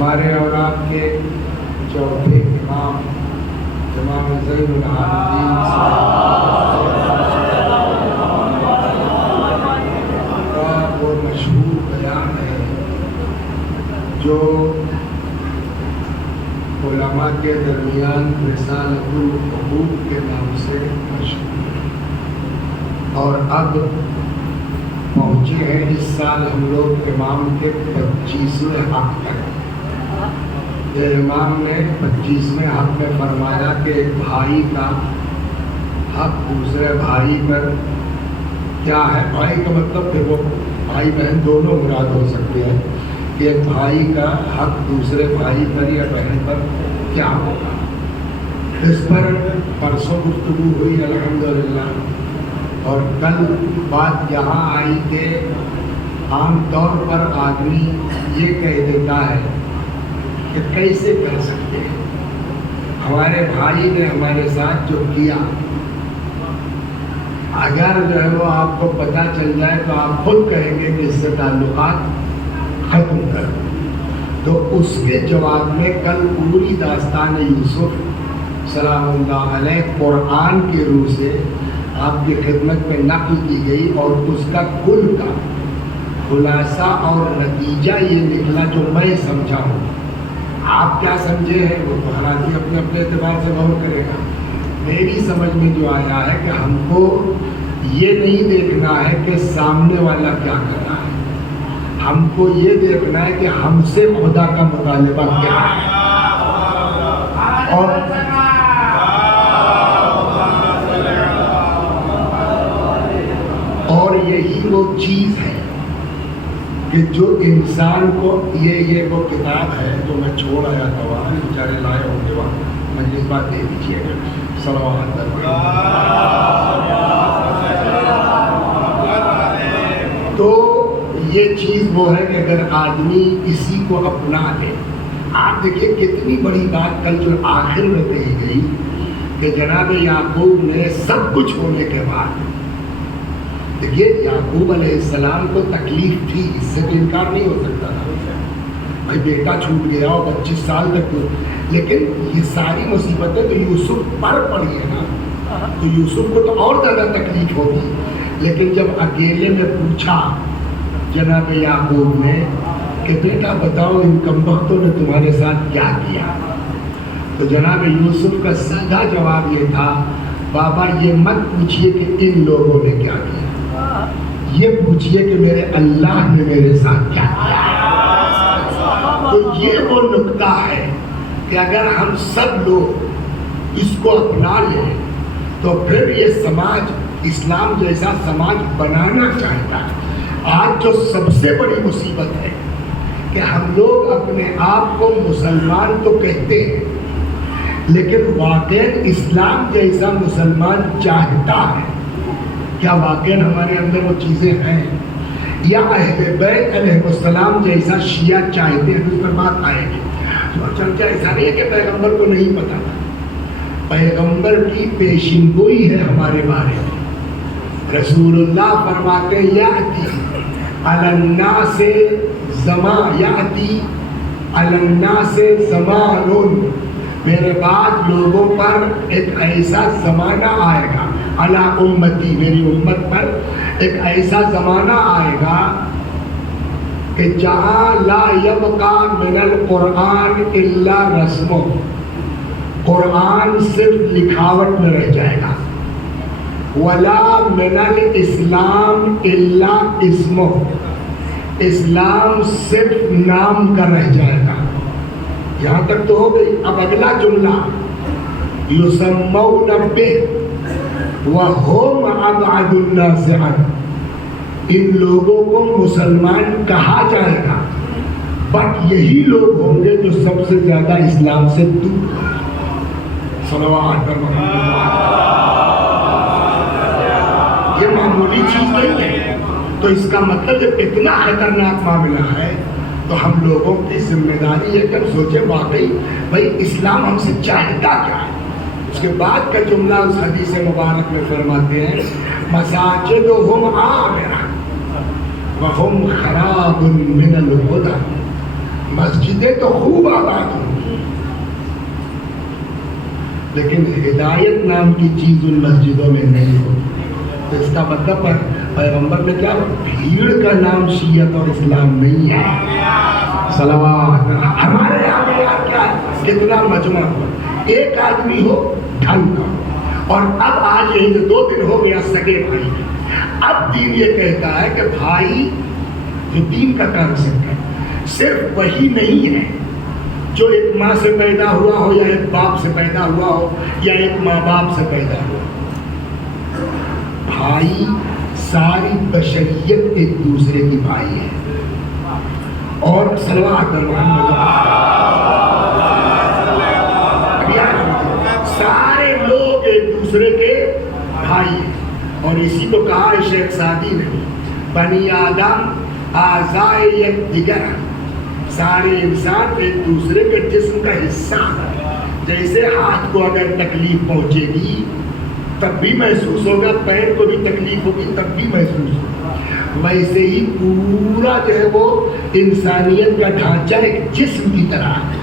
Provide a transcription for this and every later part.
ہمارے اولاد کے چوتھے امام امام زین العابدین کا وہ مشہور بیان ہے جو علماء کے درمیان رسالۃ الحقوق کے نام سے مشہور ہے، اور اب پہنچے ہیں اس سال ہم لوگ امام کے 25ویں حق تک۔ یہ امام نے 25ویں حق میں فرمایا کہ ایک بھائی کا حق دوسرے بھائی پر کیا ہے۔ بھائی کا مطلب کہ وہ بھائی بہن دونوں مراد ہو سکتے ہیں کہ ایک بھائی کا حق دوسرے بھائی پر یا بہن پر کیا ہوگا۔ اس پر پرسوں گفتگو ہوئی الحمدللہ، اور کل بات یہاں آئی کہ عام طور پر آدمی یہ کہہ دیتا ہے کہ کیسے کر سکتے ہیں، ہمارے بھائی نے ہمارے ساتھ جو کیا، اگر جو ہے وہ آپ کو پتہ چل جائے تو آپ خود کہیں گے کہ اس سے تعلقات ختم کر دو۔ تو اس کے جواب میں کل پوری داستان یوسف سلام اللہ علیہ قرآن کی روح سے آپ کی خدمت میں نقل کی گئی، اور اس کا کل کا خلاصہ اور نتیجہ یہ نکلا جو میں سمجھا ہوں۔ آپ کیا سمجھے ہیں وہ تو ہر آدمی اپنے اپنے اعتبار سے غور کرے گا۔ میری سمجھ میں جو آیا ہے کہ ہم کو یہ نہیں دیکھنا ہے کہ سامنے والا کیا کر رہا ہے، ہم کو یہ دیکھنا ہے کہ ہم سے خدا کا مطالبہ کیا ہے، اور یہی وہ چیز ہے کہ جو انسان کو یہ وہ کتاب ہے جو میں چھوڑ آیا تھا، وہاں بیچارے لائے ہوں گے، وہاں مجلس بات دے دیجیے گا۔ صلوات تو یہ چیز وہ ہے کہ اگر آدمی اسی کو اپنا لے، آپ دیکھیے کتنی بڑی بات کل جو آخر میں کہی گئی کہ جناب یعقوب نے سب کچھ ہونے کے بعد، دیکھیے یعقوب علیہ السلام کو تکلیف تھی، اس سے تو انکار نہیں ہو سکتا تھا، بھائی بیٹا چھوٹ گیا اور 25 سال تک تو، لیکن یہ ساری مصیبتیں تو یوسف پر پڑی ہے نا، تو یوسف کو تو اور زیادہ تکلیف ہوگی۔ لیکن جب اکیلے میں پوچھا جناب یعقوب نے کہ بیٹا بتاؤ ان کمبختوں نے تمہارے ساتھ کیا کیا، تو جناب یوسف کا سیدھا جواب یہ تھا، بابا یہ مت پوچھئے کہ ان لوگوں نے کیا کیا، یہ پوچھئے کہ میرے اللہ نے میرے ساتھ کیا کیا۔ تو یہ وہ نقطہ ہے کہ اگر ہم سب لوگ اس کو اپنا لیں تو پھر یہ سماج اسلام جیسا سماج بنانا چاہتا ہے۔ آج جو سب سے بڑی مصیبت ہے کہ ہم لوگ اپنے آپ کو مسلمان تو کہتے ہیں، لیکن واقعاً اسلام جیسا مسلمان چاہتا ہے کیا؟ واقعاً ہمارے اندر وہ چیزیں ہیں؟ یا اہل بیت علیہ السلام جیسا شیعہ چاہتے ہیں؟ اس پر بات آئے گی۔ چرچا ایسا نہیں ہے کہ پیغمبر کو نہیں پتا تھا، پیغمبر کی پیشین گوئی ہے ہمارے بارے میں۔ رسول اللہ فرماتے ہیں یأتی علی الناس زمان، یأتی علی الناس زمان، میرے بعد لوگوں پر ایک ایسا زمانہ آئے گا، علی امتی، میری امت پر ایک ایسا زمانہ آئے گا کہ جہاں لا یبقى من القرآن الا رسمہ، قرآن صرف لکھاوٹ میں رہ جائے گا، ولا من الاسلام الا اسمہ، اسلام صرف نام کا رہ جائے گا۔ یہاں تک تو ہو گئی۔ اب اگلا جملہ یسمون بہ وہم ابعد الناس عنہ، ان لوگوں کو مسلمان کہا جائے گا، بٹ یہی لوگ ہوں گے جو سب سے زیادہ اسلام سے دور۔ صلوات پر محمد، یہ معمولی چیز نہیں ہے۔ تو اس کا مطلب جب اتنا خطرناک معاملہ ہے تو ہم لوگوں کی ذمہ داری ہے کہ ہم سوچیں واقعی بھائی اسلام ہم سے چاہتا کیا ہے۔ اس کے بعد کا جملہ اس حدیث مبارک میں فرماتے ہیں مساجدہم عامرہ وہم خراب من الہدی، مسجدیں تو خوب آباد ہوں، لیکن ہدایت نام کی چیز ان مسجدوں میں نہیں ہوتی. تو اس کا مطلب پیغمبر نے کیا، بھیڑ کا نام شیعت اور اسلام نہیں ہے. صلوات. ہمارے یہاں پہ یار کیا ہے، کتنا مجمع ہو، ایک آدمی ہو ڈھنگ کا. اور اب آج یہی جو 2 دن ہو گیا سگے بھائی، اب دین یہ کہتا ہے کہ بھائی جو دین کا کام سکتا ہے صرف وہی نہیں ہے جو ایک ماں سے پیدا ہوا ہو یا ایک باپ سے پیدا ہوا ہو یا ایک ماں باپ سے پیدا ہوا. بھائی ساری بشریت ایک دوسرے کی بھائی ہے. اور صلوات محمد، سارے لوگ ایک دوسرے کے بھائی ہیں. اور اسی کو کہا ہے شیخ سعدی نے، بنی آدم اعضاء یکدیگر، سارے انسان ایک دوسرے کے جسم کا حصہ ہے. جیسے ہاتھ کو اگر تکلیف پہنچے گی تب بھی محسوس ہوگا، پیر کو بھی تکلیف ہوگی تب بھی محسوس ہوگا. ویسے ہی پورا جو ہے وہ انسانیت کا ڈھانچہ ایک جسم کی طرح ہے.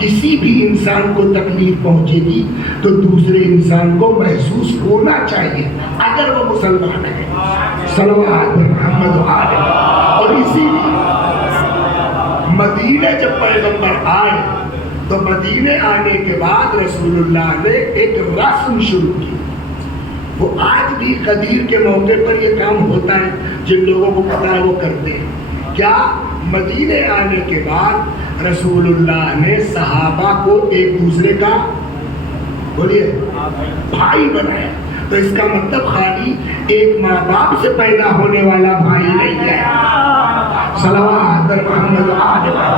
کسی بھی انسان کو تکلیف پہنچے گی تو دوسرے انسان کو محسوس ہونا چاہیے اگر وہ مسلمان ہے. صلوات محمد علیہ. اور اسی لیے مدینے جب پیغمبر آئے تو مدینے آنے کے بعد رسول اللہ نے ایک رسم شروع کی. وہ آج بھی قدیر کے موقع پر یہ کام ہوتا ہے، جن لوگوں کو پتا ہے وہ کرتے ہیں. کیا؟ مدینے آنے کے بعد رسول اللہ نے صحابہ کو ایک دوسرے کا بولیے بھائی بنایا. تو اس کا مطلب خالی ایک ماں باپ سے پیدا ہونے والا بھائی نہیں ہے. صلوات محمد علیہ،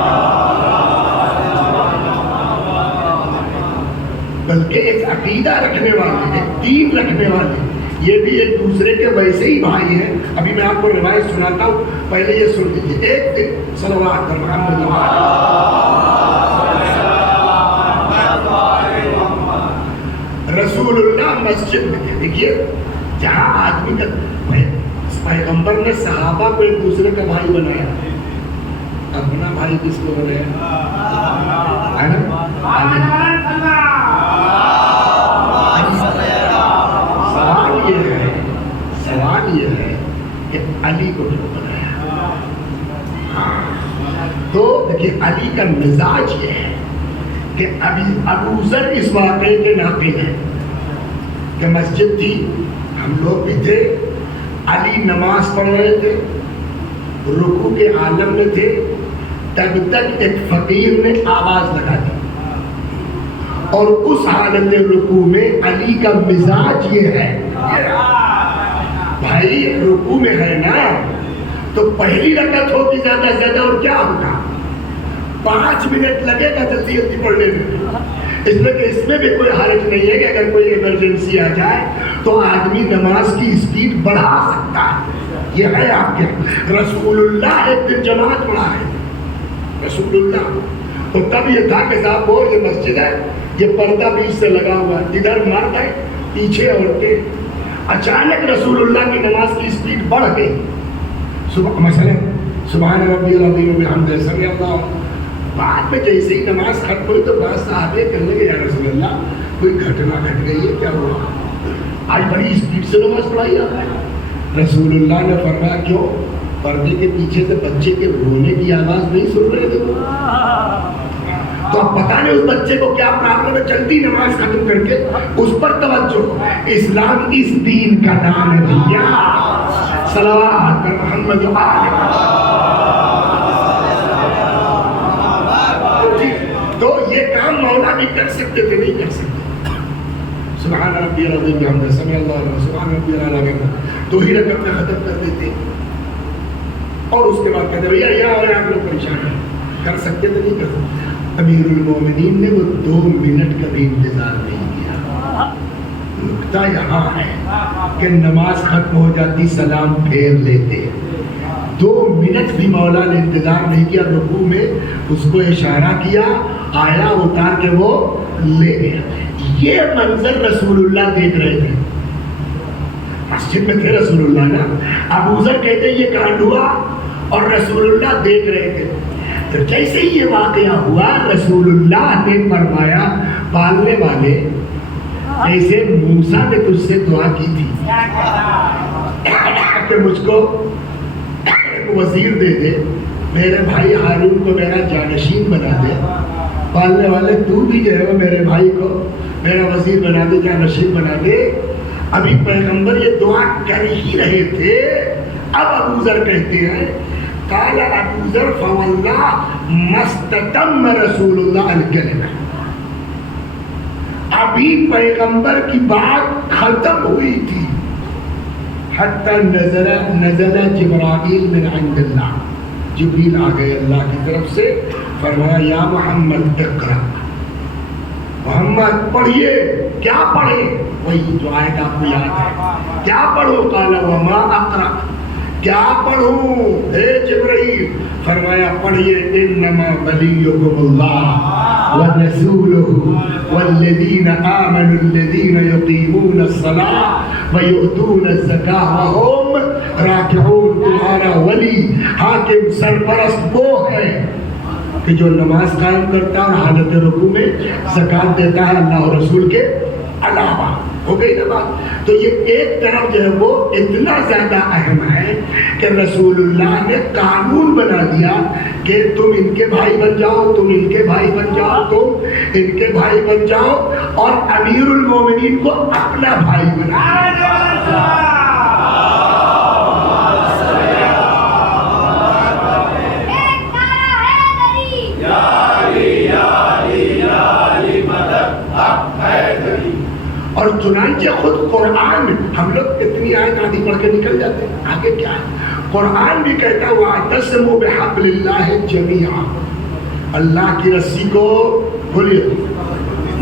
بلکہ ایک عقیدہ رکھنے والے، ایک دین رکھنے والے، یہ بھی ایک دوسرے کے ویسے ہی بھائی ہیں. ابھی میں آپ کو روایت سناتا ہوں، پہلے یہ سن لیجیے. ایک دن صلوات محمد رسول اللہ مسجد میں تھے. دیکھیے جہاں آدمی کا پیغمبر نے صحابہ کو ایک دوسرے کا بھائی بنایا، اپنا بھائی کس کو بنایا ہے نا؟ سوال یہ ہے کہ علی کو کیوں بنایا؟ تو دیکھیے علی کا مزاج یہ ہے کہ ابو ذر اس واقعے کے ناقل ہیں کہ مسجد تھی، ہم لوگ بھی تھے، علی نماز پڑھ رہے تھے، رکوع کے عالم میں تھے، تب تک ایک فقیر نے آواز لگا دی. اور اس حالت رکوع میں علی کا مزاج یہ ہے، بھائی رکوع میں ہے نا تو پہلی رکعت ہوگی زیادہ سے زیادہ، اور کیا ہوگا 5 منٹ لگے گا جلدی جلدی پڑھنے میں. اس لیے کہ اس میں بھی کوئی حرج نہیں ہے کہ اگر کوئی ایمرجنسی آ جائے تو آدمی نماز کی اسپیڈ بڑھا سکتا ہے. یہ ہے آپ کے رسول اللہ ایک دن جماعت پڑھا ہے رسول اللہ. تو تب یہ تھا کہ صاحب وہ یہ مسجد ہے، یہ پردہ بیچ سے لگا ہوا ہے، ادھر مرد ہے پیچھے عورتیں. اچانک رسول اللہ کی نماز کی اسپیڈ بڑھ گئی. مثلا سبحان ربی العظیم وبحمدہ سمیع اللہ. بعد میں جیسے ہی نماز ختم ہوئی تو بعض صحابے کہنے لگے یا رسول اللہ کوئی گھٹنا گھٹ گئی ہے، کیا ہوا؟ آج بڑی اسپیڈ سے نماز پڑھائی آپ نے. رسول اللہ نے فرمایا کیوں؟ پردے کے پیچھے سے بچے کے رونے کی آواز نہیں سن رہے تھے؟ تو اب پتہ نہیں اس بچے کو کیا پرابلم ہے، جلدی نماز ختم کر کے اس پر توجہ. اسلام اس دین کا نام ہے بھیا. صلوات محمد علیہ. تو یہ کام مولا بھی کر سکتے تھے، نہیں کر سکتے. سبحان ربی العظیم بحمدہ سمیع اللہ سبحان ربی الاعلی، 2 ہی رکعت میں ختم کر دیتے اور اس کے بعد کہتے بھیا یہاں اور آپ لوگ پریشان ہیں. کر سکتے تھے، نہیں کر سکتے. امیر المومنین نے وہ 2 منٹ کا بھی انتظار نہیں کیا. نکتہ یہاں ہے کہ نماز ختم ہو جاتی، سلام پھیر لیتے. 2 منٹ بھی مولا نے انتظار نہیں کیا. رکوع میں اس کو اشارہ کیا، آیا اتار کے وہ لے گیا. یہ منظر رسول اللہ دیکھ رہے تھے. مسجد میں تھے رسول اللہ نا. ابو ذر کہتے یہ کانڈ ہوا اور رسول اللہ دیکھ رہے تھے. تو جیسے ہی یہ واقعہ ہوا رسول اللہ نے فرمایا پالنے والے جیسے موسیٰ نے تجھ سے دعا کی تھی کہ مجھ کو وزیر دے دے، میرے بھائی ہارون کو میرا جانشین بنا دے، پالنے والے تو بھی جو ہے وہ میرے بھائی کو میرا وزیر بنا دے، جانشین بنا دے۔ ابھی پیغمبر یہ دعا کر ہی رہے تھے، اب ابو ذر کہتے ہیں قال ابو ذر فواللہ مستتم رسول اللہ الکلمہ، ابھی پیغمبر کی بات ختم ہوئی تھی، حتی نزل جبرائیل من عند اللہ، جبریل آ گئے اللہ کی طرف سے، فرمایا یا محمد اقرأ، محمد پڑھیے۔ کیا پڑھے؟ وہی جو آیت آپ کو یاد ہے، کیا پڑھو؟ قال وما اقرأ، کیا پڑھوں اے جبرائیل؟ فرمایا پڑھیے انما ولیکم اللہ ورسولہ والذین آمنوا الذین یقیمون الصلاۃ ویؤتون الزکاۃ وہم راکعون، تمہارا ولی حاکم سرپرست وہ ہے کہ جو نماز قائم کرتا ہے اور حالت رکوع میں زکوٰۃ دیتا ہے اللہ اور رسول کے علاوہ۔ ہو گئی نا بات؟ تو یہ ایک طرف جو ہے وہ اتنا زیادہ اہم ہے کہ رسول اللہ نے قانون بنا دیا کہ تم ان کے بھائی بن جاؤ، تم ان کے بھائی بن جاؤ، تم ان کے بھائی بن جاؤ، اور امیر المومنین کو اپنا بھائی بنا دیا۔ اور چنانچہ خود قرآن، ہم لوگ اتنی آیت آدھی پڑھ کے نکل جاتے ہیں، آگے کیا ہے؟ قرآن بھی کہتا ہے وَاعْتَصِمُوا بِحَبْلِ اللَّهِ جَمِيعًا، اللہ کی رسی کو بولیے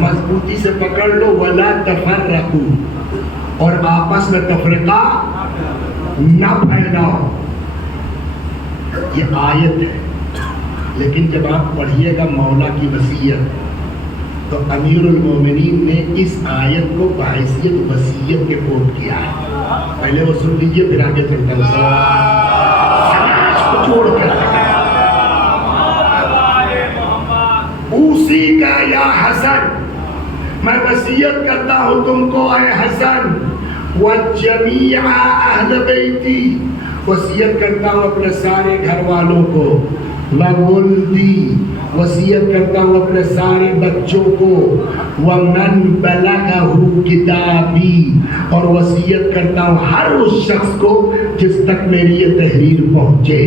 مضبوطی سے پکڑ لو، وَلَا تَفَرَّقُوا، اور آپس میں تفرقہ نہ پھیلاؤ۔ یہ آیت ہے، لیکن جب آپ پڑھیے گا مولا کی وصیت تو امیر المومنین نے اس آیت کو بحیثیت وصیت کے کوٹ کیا ہے۔ پہلے وہ سن لیجئے پھر آگے چلتا ہوں، سماج کو جوڑ کر اسی کا یا حسن، میں وصیت کرتا ہوں تم کو اے حسن، وَجَمِيعَ أَهْلَ بَيْتِي، وصیت کرتا ہوں اپنے سارے گھر والوں کو، وَوَلْدِي، وصیت کرتا ہوں اپنے سارے بچوں کو، وَمَنْ بَلَغَهُ کتابی، اور وصیت کرتا ہوں ہر اس شخص کو جس تک میری یہ تحریر پہنچے۔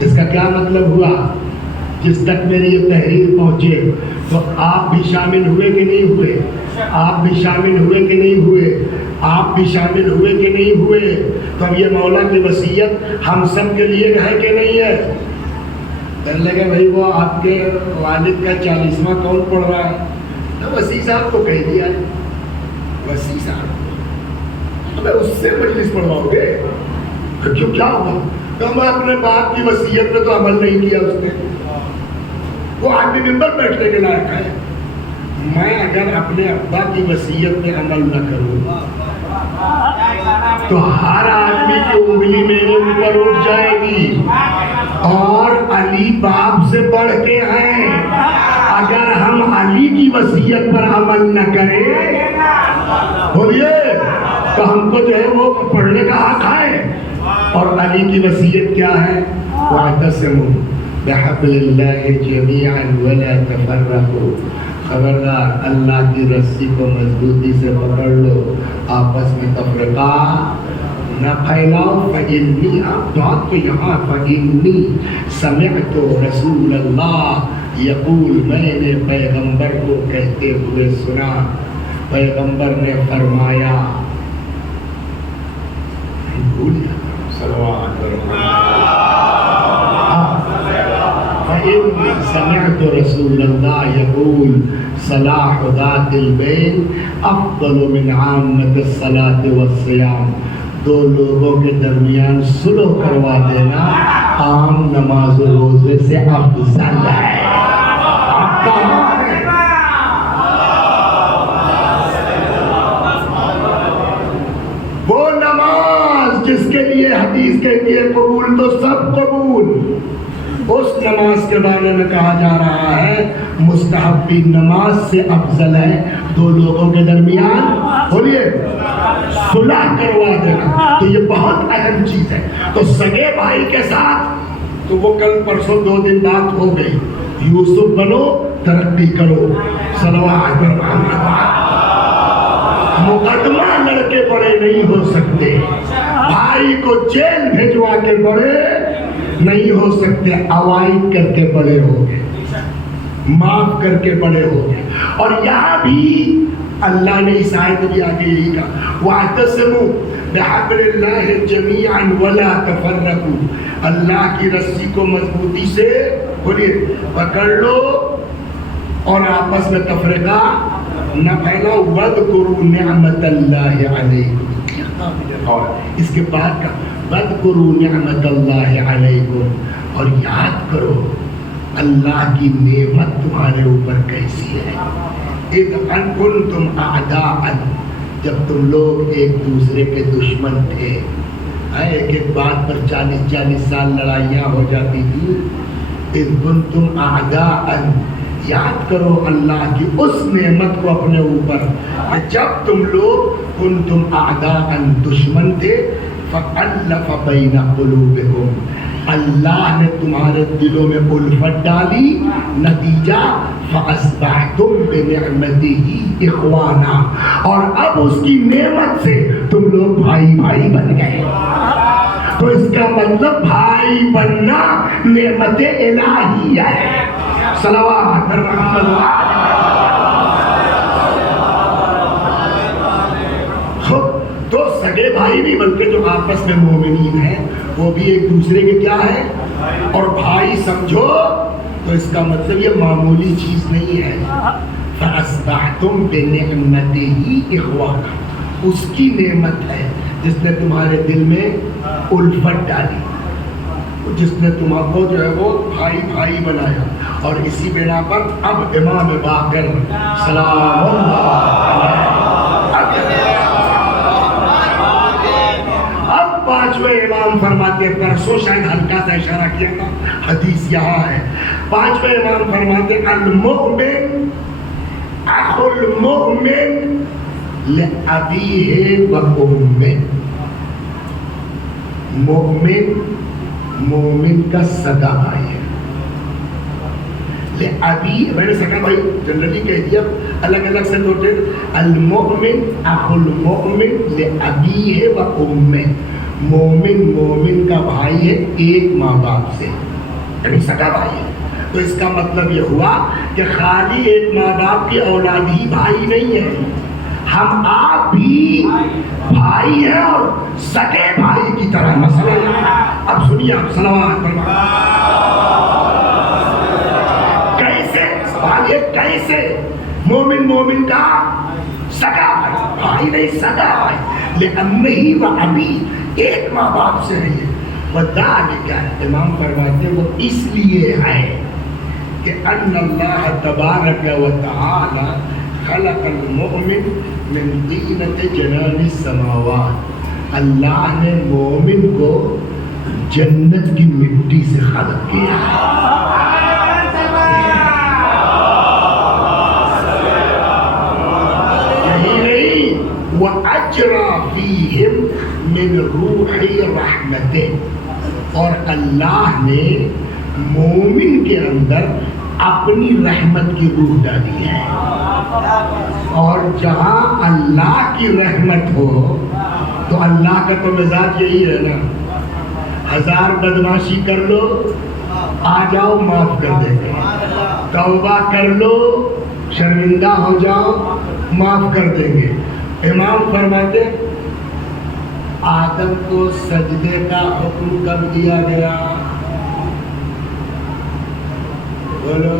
اس کا کیا مطلب ہوا؟ جس تک میری یہ تحریر پہنچے۔ تو آپ بھی شامل ہوئے کہ نہیں ہوئے؟ آپ بھی شامل ہوئے کہ نہیں ہوئے؟ آپ بھی شامل ہوئے کہ نہیں ہوئے؟ تو اب یہ مولا کی وصیت ہم سب کے لیے ہے کہ نہیں ہے؟ کہنے لگے بھائی وہ آپ کے والد کا 40واں کون پڑھ رہا ہے؟ تو وسیع صاحب کو کہہ دیا ہے، وسیع صاحب ہمیں اس سے مجلس پڑھواؤ گے؟ کیوں کیا ہوا؟ تو ہم اپنے باپ کی وصیت پہ تو عمل نہیں کیا اس نے، وہ آدمی ممبر بیٹھنے کے لائق ہے۔ میں اگر اپنے ابا کی وصیت پہ عمل نہ کروں تو ہر آدمی کی انگلی میرے اوپر اٹھ جائے گی، اور علی باپ سے بڑھ کے ہیں، اگر ہم علی کی وصیت پر عمل نہ کریں بولیے تو ہم کو جو ہے وہ پڑھنے کا حق ہے۔ اور علی کی وصیت کیا ہے؟ وَاعْتَصِمُوا بِحَبْلِ اللَّهِ جَمِيعًا وَلَا تَفَرَّقُوا، خبردار اللہ کی رسی کو مضبوطی سے پکڑ لو، آپس میں تفرقہ نہ پھیلاؤ۔ فَإِنِّي، بات تو یہاں فَإِنِّي سَمِعْتُ رسول اللہ یقول، میں نے پیغمبر کو کہتے ہوئے سنا، پیغمبر نے فرمایا، فَإِنِّي سَمِعْتُ رسول اللہ یقول صلاح ذات البین افضل من عامة الصلاة والصیام، دو لوگوں کے درمیان صلح کروا دینا عام نماز و روزے سے افضل ہے۔ وہ نماز جس کے لیے حدیث کہتی ہے قبول تو سب قبول، اس نماز کے بارے میں کہا جا رہا ہے مستحبی نماز سے افضل ہے دو لوگوں کے درمیان بولیے صلح کروا دینا. تو یہ بہت اہم چیز ہے. تو سگے بھائی کے ساتھ تو وہ کل پرسوں 2 دن بات ہو گئی. یوسف بنو ترقی کرو صلوات مقدمہ لڑکے بڑے نہیں ہو سکتے. بھائی کو جیل بھیجوا کے بڑے نہیں ہو سکتے. اوائڈ کر کے بڑے ہو گئے, معاف کر کے بڑے ہو گئے. اور یہاں بھی اللہ نے اس آیت بھی آگے یہی کہا وَاعْتَصِمُوا بِحَبْلِ اللَّهِ جَمِيعًا وَلَا تَفَرَّقُوا. اللہ کی رسی کو مضبوطی سے بولیے پکڑ لو اور آپس میں تفرقہ نہ پھیلاؤ. وَاذْكُرُوا نِعْمَةَ اللَّهِ عَلَيْكُمْ. اور اس کے بعد کا وَاذْكُرُوا نِعْمَةَ اللَّهِ عَلَيْكُمْ, اور یاد کرو اللہ کی نعمت تمہارے اوپر کیسی ہے. اذ کنتم اعداء, جب تم لوگ ایک دوسرے کے دشمن تھے. ایک ایک بات پر 40 سال لڑائیاں ہو جاتی تھی. اذ کنتم اعداء, یاد کرو اللہ کی اس نعمت کو اپنے اوپر کہ جب تم لوگ کنتم اعداء دشمن تھے فألف بین قلوبکم, اللہ نے تمہارے دلوں میں الفت ڈالی. نتیجہ فاصبحتم بنعمتہ اخوانا, اور اب اس کی نعمت سے تم لوگ بھائی بھائی بن گئے. تو اس کا مطلب بھائی بننا نعمت الہیہ ہے. صلوات محمد. تو سگے بھائی بھی بلکہ جو آپس میں مومنین ہیں وہ بھی ایک دوسرے کے کیا ہے اور بھائی سمجھو. تو اس کا مطلب یہ معمولی چیز نہیں ہے. فَأَصْبَحْتُمْ بِنِعْمَتِهِ إِخْوَانًا, اس کی نعمت ہے جس نے تمہارے دل میں الفت ڈالی, جس نے تمہارے کو جو ہے وہ بھائی بھائی بنایا. اور اسی بنا پر اب امام باقر سلام اللہ پانچویں امام فرماتے ہیں, پرسوں شاید ہلکا سا اشارہ کیا تھا, حدیث یہاں ہے. پانچویں امام فرماتے ہیں المؤمن اخو المؤمن لأبیہ و امہ. مومن مومن کا سگا بھائی ہے. لأبی, میں نے سگا بھائی جنرلی کہہ دیا, الگ الگ سے نوٹڈ. المؤمن اخو المؤمن لأبیہ و امہ, مومن مومن کا بھائی ہے ایک ماں باپ سے, یعنی سگا بھائی ہے. تو اس کا مطلب یہ ہوا کہ خالی ایک ماں باپ کی اولاد ہی بھائی نہیں ہے, ہم آپ بھی بھائی ہیں اور سگے بھائی کی طرح. مسئلہ اب سنیے آپ صلوات کیسے سوال یہ کیسے مومن مومن کا سگا بھائی نہیں سگا بھائی لأمہ و ابی, ایک ماں باپ سے نہیں ہے. وذالک, امام فرماتے ہیں وہ اس لیے ہے کہ ان اللہ تبارک و تعالی خلق المؤمن من طینۃ جنان السماوات, اللہ نے مومن کو جنت کی مٹی سے خلق کیا ہے. یہی نہیں, وَأَجْرَى فِيهِمْ من روح رحمتہ, اور اللہ نے مومن کے اندر اپنی رحمت کی روح ڈالی ہے. اور جہاں اللہ کی رحمت ہو تو اللہ کا تو مزاج یہی ہے نا, 1000 بدماشی کر لو آ جاؤ معاف کر دیں گے, توبہ کر لو شرمندہ ہو جاؤ معاف کر دیں گے. امام فرماتے آدم کو سجدے کا حکم کب دیا گیا؟ بولو.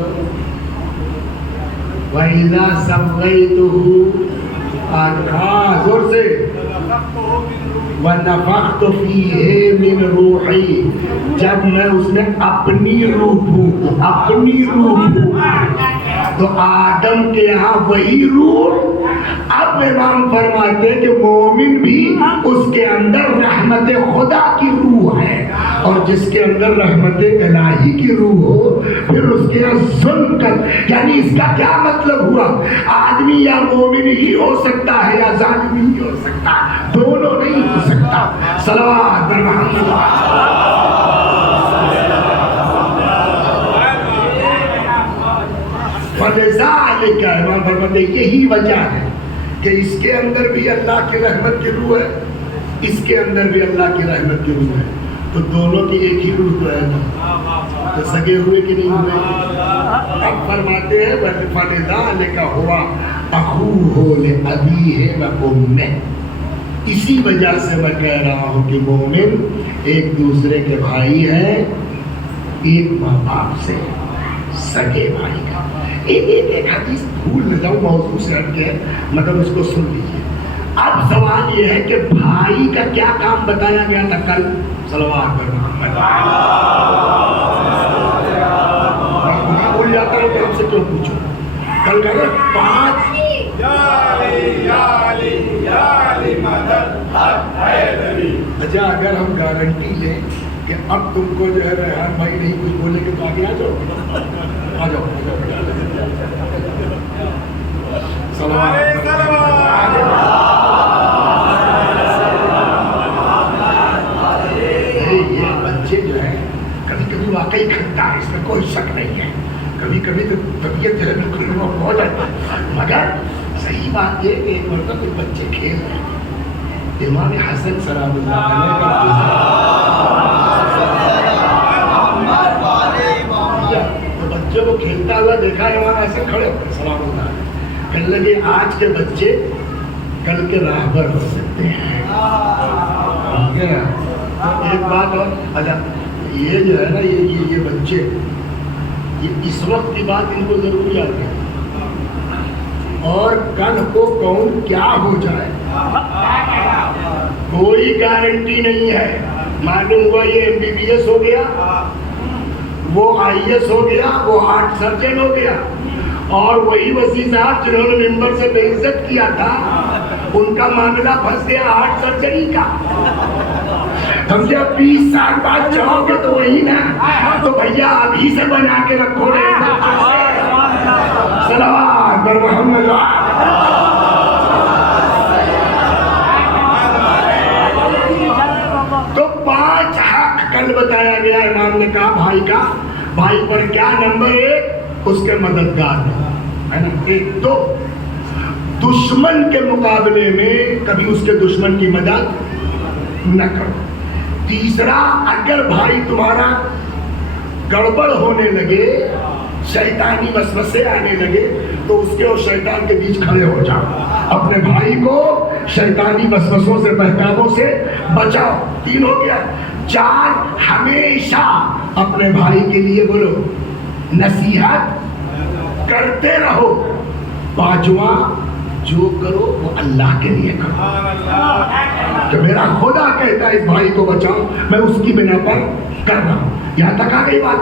وَإِذَا سَوَّيْتُهُ, ہاں زور سے, وَنَفَخْتُ فِيهِ مِنْ رُوحِي, جب میں اس میں اپنی روح پھونکوں, اپنی روح پھونکوں. تو آدم کے یہاں وہی روح اب امام فرماتے ہیں کہ مومن بھی اس کے اندر رحمت خدا کی روح ہے، اور جس کے اندر رحمت الہی کی روح ہو پھر اس کے ظلم کر، یعنی اس کا کیا مطلب ہوا؟ آدمی یا مومن ہی ہو سکتا ہے یا ظالم ہی ہو سکتا ہے، دونوں نہیں ہو سکتا۔ صلوات بر محمد۔ فلذالک امام فرماتے ہیں یہی وجہ ہے کہ اس کے اندر بھی اللہ کی رحمت کی روح ہے، اس کے اندر بھی اللہ کی رحمت کی روح ہے، تو دونوں کی ایک ہی روح ہے نا، تو سگے ہوئے کہ نہیں ہوئے؟ اب فرماتے ہیں فلذالک ہوا اخوہ لأبیہ وأمہ، اسی وجہ سے میں کہہ رہا ہوں کہ مومن ایک دوسرے کے بھائی ہیں، ایک ماں باپ سے، سگے بھائی کا۔ ایک حدیث بھول نہ جاؤں، موضوع سے ہٹ کے مگر اس کو سن لیجیے۔ اب سوال یہ ہے کہ بھائی کا کیا کام بتایا گیا تھا کل؟ صلوات پر محمد۔ میں بھول جاتا ہوں کہ آپ سے کیوں پوچھوں، کل کہا 5 اچھا اگر ہم گارنٹی لیں کہ اب تم کو جو ہے ریحان بھائی نہیں کچھ بولیں گے تو آگے آ جاؤ، آ جاؤ۔ یہ بچے جو ہے کبھی کبھی واقعی کھلتا ہے، اس میں کوئی شک نہیں ہے، کبھی کبھی تو طبیعت جو ہے بالکل ہو جاتا ہے، مگر صحیح بات یہ کہ ایک مرتبہ کوئی بچے کھیل رہے ہیں، امام حسن سلام اللہ علیہ تو بچوں کو کھیلتا ہوا دیکھا، امام حسن کھڑے ہوئے سلام اللہ علیہ، کہنے لگے آج کے بچے کل کے راہبر ہو سکتے ہیں۔ ایک بات اور، اچھا یہ جو ہے نا یہ بچے، یہ اس وقت کی بات ان کو ضرور یاد ہے، اور کل کو کون کیا ہو جائے کوئی گارنٹی نہیں ہے۔ معلوم ہوا یہ MBBS ہو گیا، وہ IAS ہو گیا، وہ ہارٹ سرجن ہو گیا، اور وہی وزیر صاحب جنہوں نے ممبر سے بے عزت کیا تھا ان کا معاملہ پھنس گیا ہارٹ سرجری کا۔ ہم جب 20 سال بعد جاؤ گے تو وہی نا، تو بھیا ابھی سے بنا کے رکھو رے۔ صلوات بر محمد۔ تو 5 حق کل بتایا گیا، امام نے کہا بھائی کا، بھائی پر کیا؟ نمبر 1 اس کے مددگار ہے نا، 1 2 دشمن کے مقابلے میں کبھی اس کے دشمن کی مدد نہ کرو۔ تیسرا، اگر بھائی تمہارا گڑبڑ ہونے لگے، شیطانی وسوسے آنے لگے، تو اس کے اور شیطان کے بیچ کھڑے ہو جاؤ، اپنے بھائی کو شیطانی وسوسوں سے، بہکاووں سے بچاؤ۔ 3 ہو گیا۔ 4 ہمیشہ اپنے بھائی کے لیے بولو، نصیحت کرتے رہو۔ 5واں، جو کرو وہ اللہ کے لیے کرو، کہ میرا خدا کہتا ہے اس بھائی کو بچاؤ، میں اس کی بنا پر کر رہا ہوں۔ یہاں تک آ گئی بات۔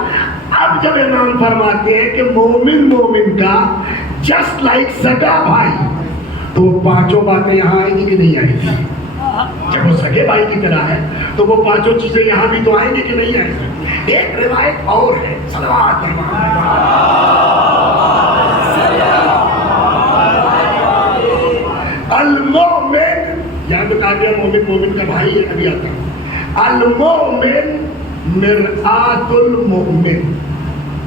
اب جب امام فرماتے ہیں کہ مومن کا جسٹ لائک سگا بھائی، تو وہ 5 باتیں یہاں آئیں گی کہ نہیں آئیں گی؟ جب وہ سگے بھائی کی طرح ہے تو وہ 5 چیزیں یہاں بھی تو آئیں گی کہ نہیں آئیں گی؟ ایک روایت اور ہے، صلوات پر المومن، یہاں تو کہا گیا مومن کا بھائی ہے، ابھی آتا ہے۔ المومن مرآت المؤمن،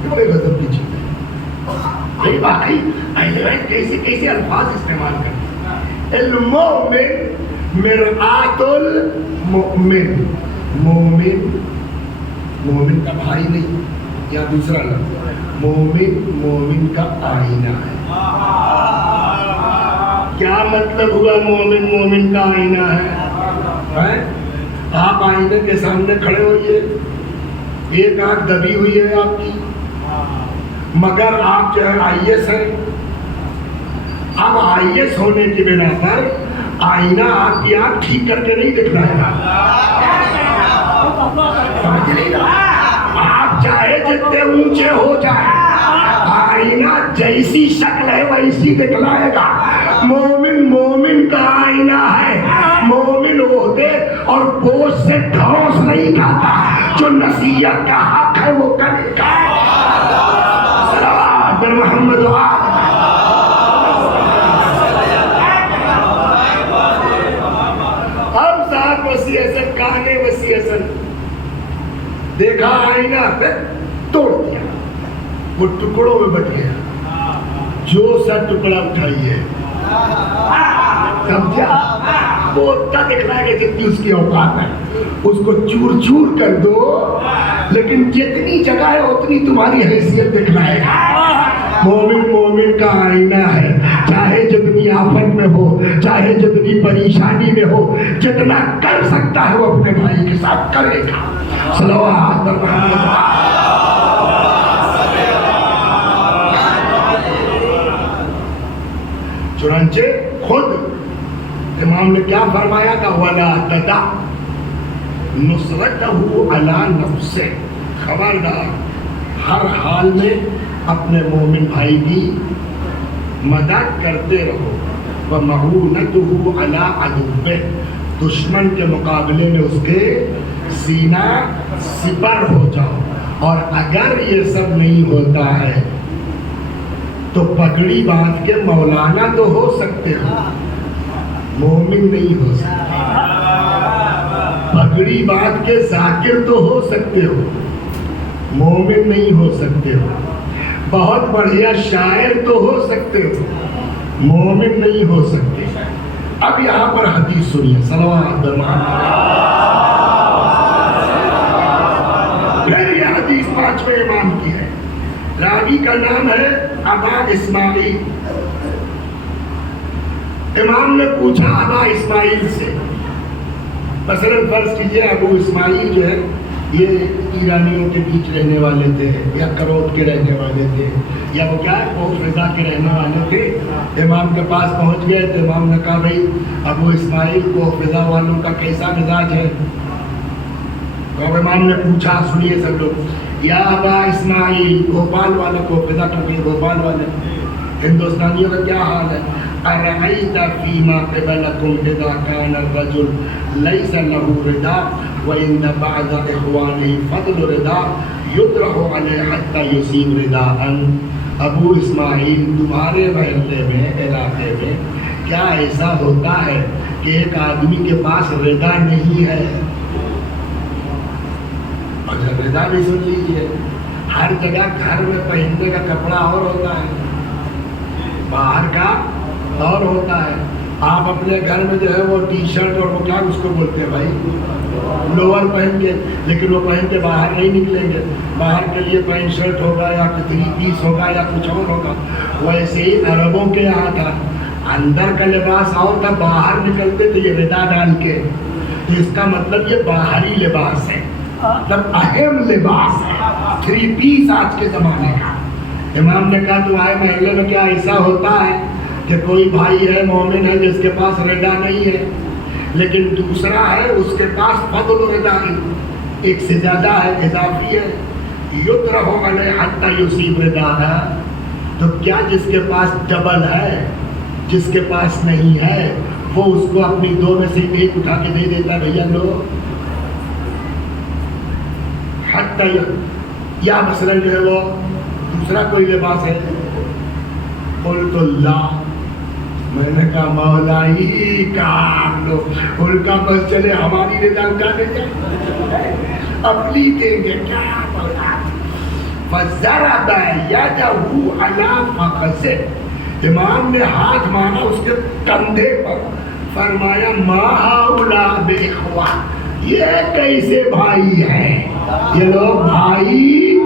یہ بڑے غضب کی چیز ہے، یہ واقعی اہل بیت کیسے الفاظ استعمال کرتے ہیں۔ المومن مرآت المؤمن، مومن کا بھائی نہیں، یا دوسرا لفظ مومن کا آئینہ ہے۔ کیا مطلب ہوا مومن کا آئینہ ہے؟ آپ آئینے کے سامنے کھڑے ہوئیے، ایک آنکھ دبی ہوئی ہے آپ کی، مگر آپ جو ہے IAS ہیں۔ اب IAS ہونے کی بنا پر آئینہ آپ کی آنکھ ٹھیک کر کے نہیں دکھ رہا ہے، سمجھ نہیں رہا؟ آپ چاہے جتنے اونچے ہو جائیں، آئینہ جیسی شکل ہے ویسی دکھلائے گا. مومن مومن کا آئینہ ہے. مومن عہدے اور بوجھ سے ٹھوس نہیں کھاتا. جو نصیحت کا حق ہے وہ کرے گا. صلوات محمد ہم صاحب وسیع حسن کہنے وسیع حسن دیکھا آئینہ پہ توڑ دیا, وہ ٹکڑوں میں بٹ گیا. جو سا ٹکڑا اٹھائیے سمجھا, وہ اتنا دکھنا ہے کہ جتنی اس کی اوقات ہے اس کو چور چور کر دو, لیکن جتنی جگہ ہے اتنی تمہاری حیثیت دکھلائے گا. مومن مومن کا آئینہ ہے. چاہے جتنی آفت میں ہو, چاہے جتنی پریشانی میں ہو, جتنا کر سکتا ہے وہ اپنے بھائی کے ساتھ کرے گا. صلوات چنانچہ خود امام نے کیا فرمایا تھا, وَلَا تَدَعْ نُصْرَتَهُ عَلَى نَفْسِهِ, خبردار ہر حال میں اپنے مومن بھائی کی مدد کرتے رہو. وَمَعُونَتُهُ عَلَى عَدُوِّهِ, دشمن کے مقابلے میں اس کے سینہ سپر ہو جاؤ. اور اگر یہ سب نہیں ہوتا ہے تو پگڑی باندھ کے مولانا تو ہو سکتے ہو, مومن نہیں ہو سکتے. پگڑی باندھ کے ذاکر تو ہو سکتے ہو, مومن نہیں ہو سکتے ہو. بہت بڑھیا شاعر تو ہو سکتے ہو, مومن نہیں ہو سکتے. اب یہاں پر حدیث سنیے. صلوات پھر یہ حدیث پانچویں امام کی ہے. راوی کا نام ہے ابا اسماعیل. امام نے پوچھا ابا اسماعیل سے, مثلا فرض کیجئے ابو اسماعیل جو ہے یہ ایرانیوں کے بیچ رہنے والے تھے, یا کروٹ کے رہنے والے تھے, یا وہ کیا ہے کوف رضا کے رہنے والے تھے. امام کے پاس پہنچ گئے تو امام نے کہا بھائی ابو اسماعیل کوف رضا والوں کا کیسا مزاج ہے. تو امام نے پوچھا, سنیے سب لوگ, یا ابا اسماعیل, بھوپال والے کوف رضا کیونکہ بھوپال والے, ہندوستانیوں کا کیا حال ہے. ارأیت فیما قبلکم اذا کان الرجل لیس له رداء وعند بعض اخوانه فضل رداء یطرح علیہ حتی یصیب رداء. ابو اسماعیل تمہارے محلے میں, علاقے میں کیا ایسا ہوتا ہے کہ ایک آدمی کے پاس ردا نہیں ہے؟ اچھا ردا بھی سن لیجیے, ہر جگہ گھر میں پہننے کا کپڑا اور ہوتا ہے, باہر کا اور ہوتا ہے. آپ اپنے گھر میں جو ہے وہ ٹی شرٹ اور وہ کیا اس کو بولتے ہیں بھائی, لوور پہن کے, لیکن وہ پہن کے باہر نہیں نکلیں گے. باہر کے لیے پینٹ شرٹ ہوگا یا تھری پیس ہوگا یا کچھ اور ہوگا. ویسے ہی عربوں کے یہاں تھا, اندر کا لباس اور تھا, باہر نکلتے تھے یہ ردا ڈال کے. تو اس کا مطلب یہ باہری لباس ہے, مطلب اہم لباس ہے, تھری پیس آج کے زمانے کا. امام نے کہا تمہارے محلے میں کیا ایسا ہوتا ہے کہ کوئی بھائی ہے مومن ہے جس کے پاس ردا نہیں ہے, لیکن دوسرا ہے اس کے پاس فضل ردا ہے, ایک سے زیادہ ہے, اضافی ہے. یطرح علیہ حتی یصیب ردا. تو کیا جس کے پاس ڈبل ہے, جس کے پاس نہیں ہے, وہ اس کو اپنی دو میں سے ایک اٹھا کے دے دیتا, بھیا لو حتی. یا مثلا جو ہے وہ دوسرا کوئی لباس ہے, قلت اللہ, میں نے کہا مولا ہی کام لو, ان کا بس چلے ہماری رضا اٹھا دے جائے, اپنی دیں گے کیا مولا. فضرب یدہ علی فخذہ, امام نے ہاتھ مارا اس کے کندھے پر, فرمایا ما ہؤلاء باخوہ, یہ کیسے بھائی ہیں, یہ لوگ بھائی.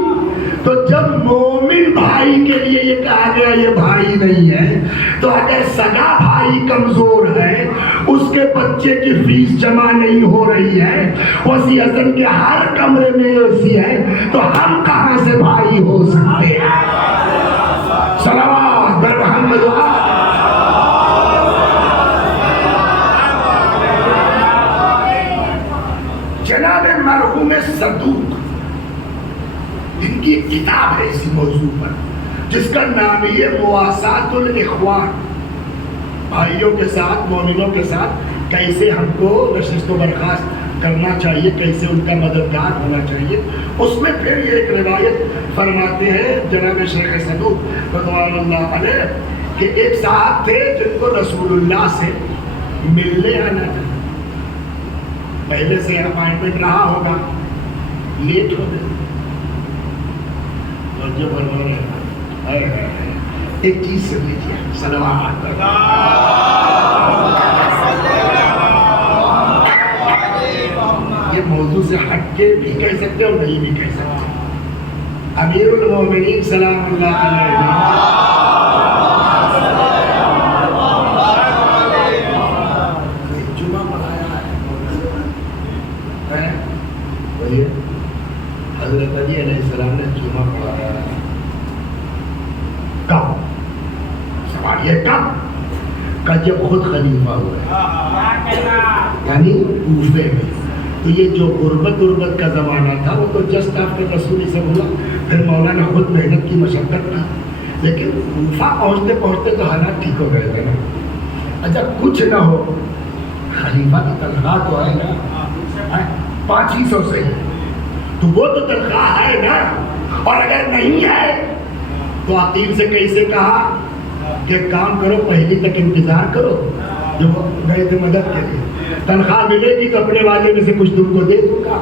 تو جب مومن بھائی کے لیے یہ کہا گیا یہ بھائی نہیں ہے, تو اگر سگا بھائی کمزور ہے, اس کے بچے کی فیس جمع نہیں ہو رہی ہے, وسیع حسن کے ہر کمرے میں ایسی ہے, تو ہم کہاں سے بھائی ہو سکتے ہیں. صلوات بر محمد. جناب مرحوم صدوق, ان کی کتاب ہے اسی موضوع پر جس کا نام ہی ہے مواسات الاخوان، بھائیوں کے ساتھ، مومنوں کے ساتھ کیسے ہم کو نشست و برخاست کرنا چاہیے، کیسے ان کا مددگار ہونا چاہیے. اس میں پھر یہ ایک روایت فرماتے ہیں جناب شیخ صدوق رضوان اللہ علیہ کہ ایک صاحب تھے جن کو رسول اللہ سے ملنے آنا تھا. پہلے سے اپائنٹمنٹ رہا ہوگا، لیٹ ہو گئے. اور جو بنو رہے ایک چیز سن لیجیے، صلوات. یہ موضوع سے ہٹ کے بھی کہہ سکتے اور نہیں بھی کہہ سکتے. امیر المومنین سلام اللہ علیہ جمعہ پڑھایا ہے، حضرت علی علیہ السلام نے جمعہ پڑھایا ہے. کب؟ سوال یہ کب؟ جب خود خلیفہ ہوئے، یعنی کوفے میں. تو یہ جو غربت کا زمانہ تھا وہ تو جسٹ آفٹر رسول سب ہوا، پھر مولانا خود محنت کی مشقت کی، لیکن کوفہ پہنچتے پہنچتے تو حالات ٹھیک ہو گئے تھے نا. اچھا کچھ نہ ہو، خلیفہ کی تنخواہ تو ہے نا 500 سے، تو وہ تو تنخواہ ہے نا. اور اگر نہیں ہے تو عقیل سے کیسے کہا کہ کام کرو، پہلی تک انتظار کرو. جو گئے تھے مدد کے لیے، تنخواہ ملے گی تو اپنے والے میں سے کچھ تم کو دے دوں گا.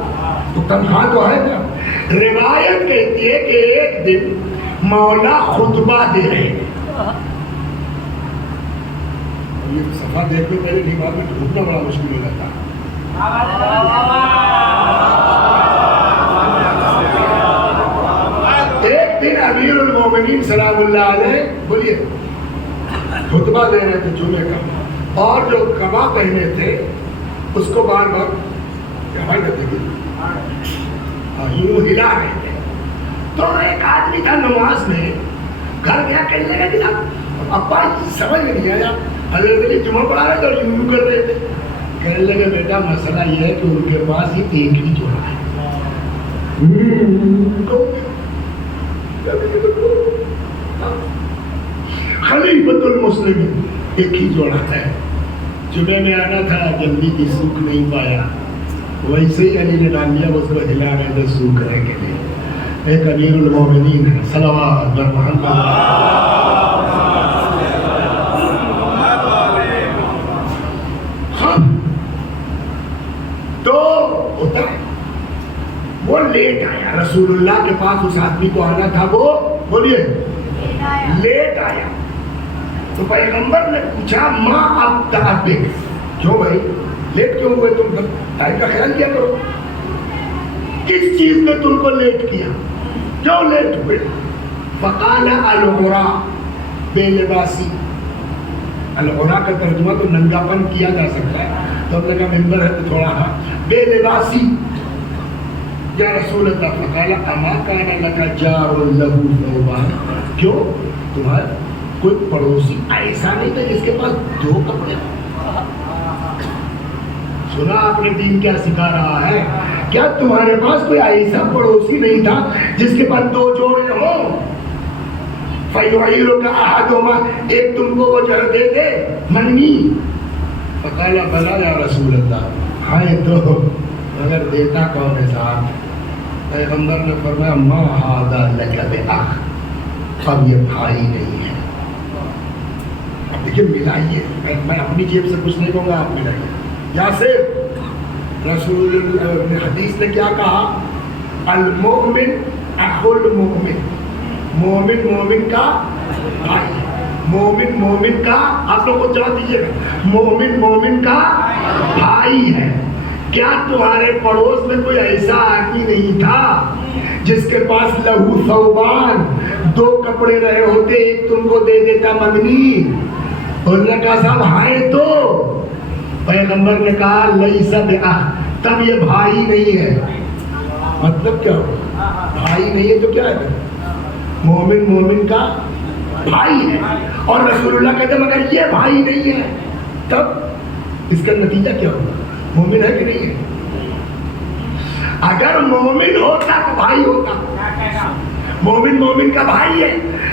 تو تنخواہ تو ہے نا. روایت کہتی ہے کہ ایک دن مولا خطبہ دے رہے ہیں. یہ صفحہ دیکھ کے میرے دماغ میں ڈھونڈنا بڑا مشکل ہو جاتا ہے. ایک دن امیر المومنین سلام اللہ علیہ بولیے خطبہ دے رہے تھے جمعے کا، اور جو قبا پہنے تھے اس کو بار بار یوں ہلا رہے تھے. تو ایک آدمی تھا نماز میں، گھر گیا کہنے لگا کہ ابا سمجھ میں نہیں آیا، حضرت علی جمعہ پڑھا رہے تھے اور یوں کر رہے تھے. کہنے لگے بیٹا مسئلہ یہ ہے کہ ان کے پاس ہی ایک ہی جوڑا ہے. خلیفۃ المسلمین ایک ہی جوڑا ہے. جمعے میں آنا تھا، جلدی کی سوکھ نہیں پایا، ویسے ہی علی نے ڈال دیا، اس کو ہلا رہے تھے سوکھنے کے لیے. ایک امیر المومنین ہے، صلوات بر محمد. تو ہوتا ہے وہ لیٹ آیا رسول اللہ کے پاس، اس آدمی کو آنا تھا، وہ بولیے لیٹ آیا. تو پیغمبر نے پوچھا ماں اب تعبک، کیوں بھائی لیٹ کیوں ہوئے تم؟ ٹائم کا خیال کیا کرو. کس چیز نے تم کو لیٹ کیا، کیوں لیٹ ہوئے؟ فقال العرا بے لباسی. العرا کا ترجمہ تو ننگا پن کیا جا سکتا ہے، تو ہم نے کہا ممبر ہے تو تھوڑا بے لباسی یا رسول اللہ. فقال اما کان لک جار له ثوبان، کیوں تمہارا کوئی پڑوسی ایسا نہیں تھا جس کے پاس 2 کپڑے؟ سنا آپ نے دین کیا سکھا رہا ہے؟ کیا تمہارے پاس کوئی ایسا پڑوسی نہیں تھا جس کے پاس 2 جوڑے ہوں؟ فَيُعِيرُكَ أَحَدُهُمَا، ایک تم کو وہ جڑ دے دے منگی. فقال بلا یا رسول اللہ، ہاں تو اگر دیتا کون ہے صاحب؟ پیغمبر نے فرمایا ما هذا لك بأخ، اب یہ بھائی نہیں ہے. اب دیکھیے ملائیے، میں اپنی جیب سے کچھ نہیں کہوں گا، آپ ملائیے. یا سے رسول حدیث نے کیا کہا؟ المؤمن اخو المؤمن، مومن مومن کا بھائی. مومن مومن کا، آپ لوگ کو جواب دیجیے گا، مومن مومن کا بھائی ہے. کیا تمہارے پڑوس میں کوئی ایسا آدمی نہیں تھا جس کے پاس لہو ثوبان 2 کپڑے رہے ہوتے، ایک تم کو دے دیتا منگنی؟ انہوں نے کہا صاحب ہائے. تو پیغمبر نے کہا لیس بأخ، تب یہ بھائی نہیں ہے. مطلب کیا ہو؟ بھائی نہیں ہے تو کیا ہے؟ مومن مومن کا بھائی ہے. اور رسول اللہ کہتے ہیں مگر یہ بھائی نہیں ہے، تب اس کا نتیجہ کیا ہوگا؟ مومن ہے کہ نہیں ہے؟ اگر مومن ہوتا تو بھائی ہوتا. مومن مومن کا بھائی ہے،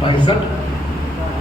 65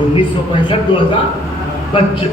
1965 2025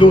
2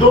2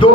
2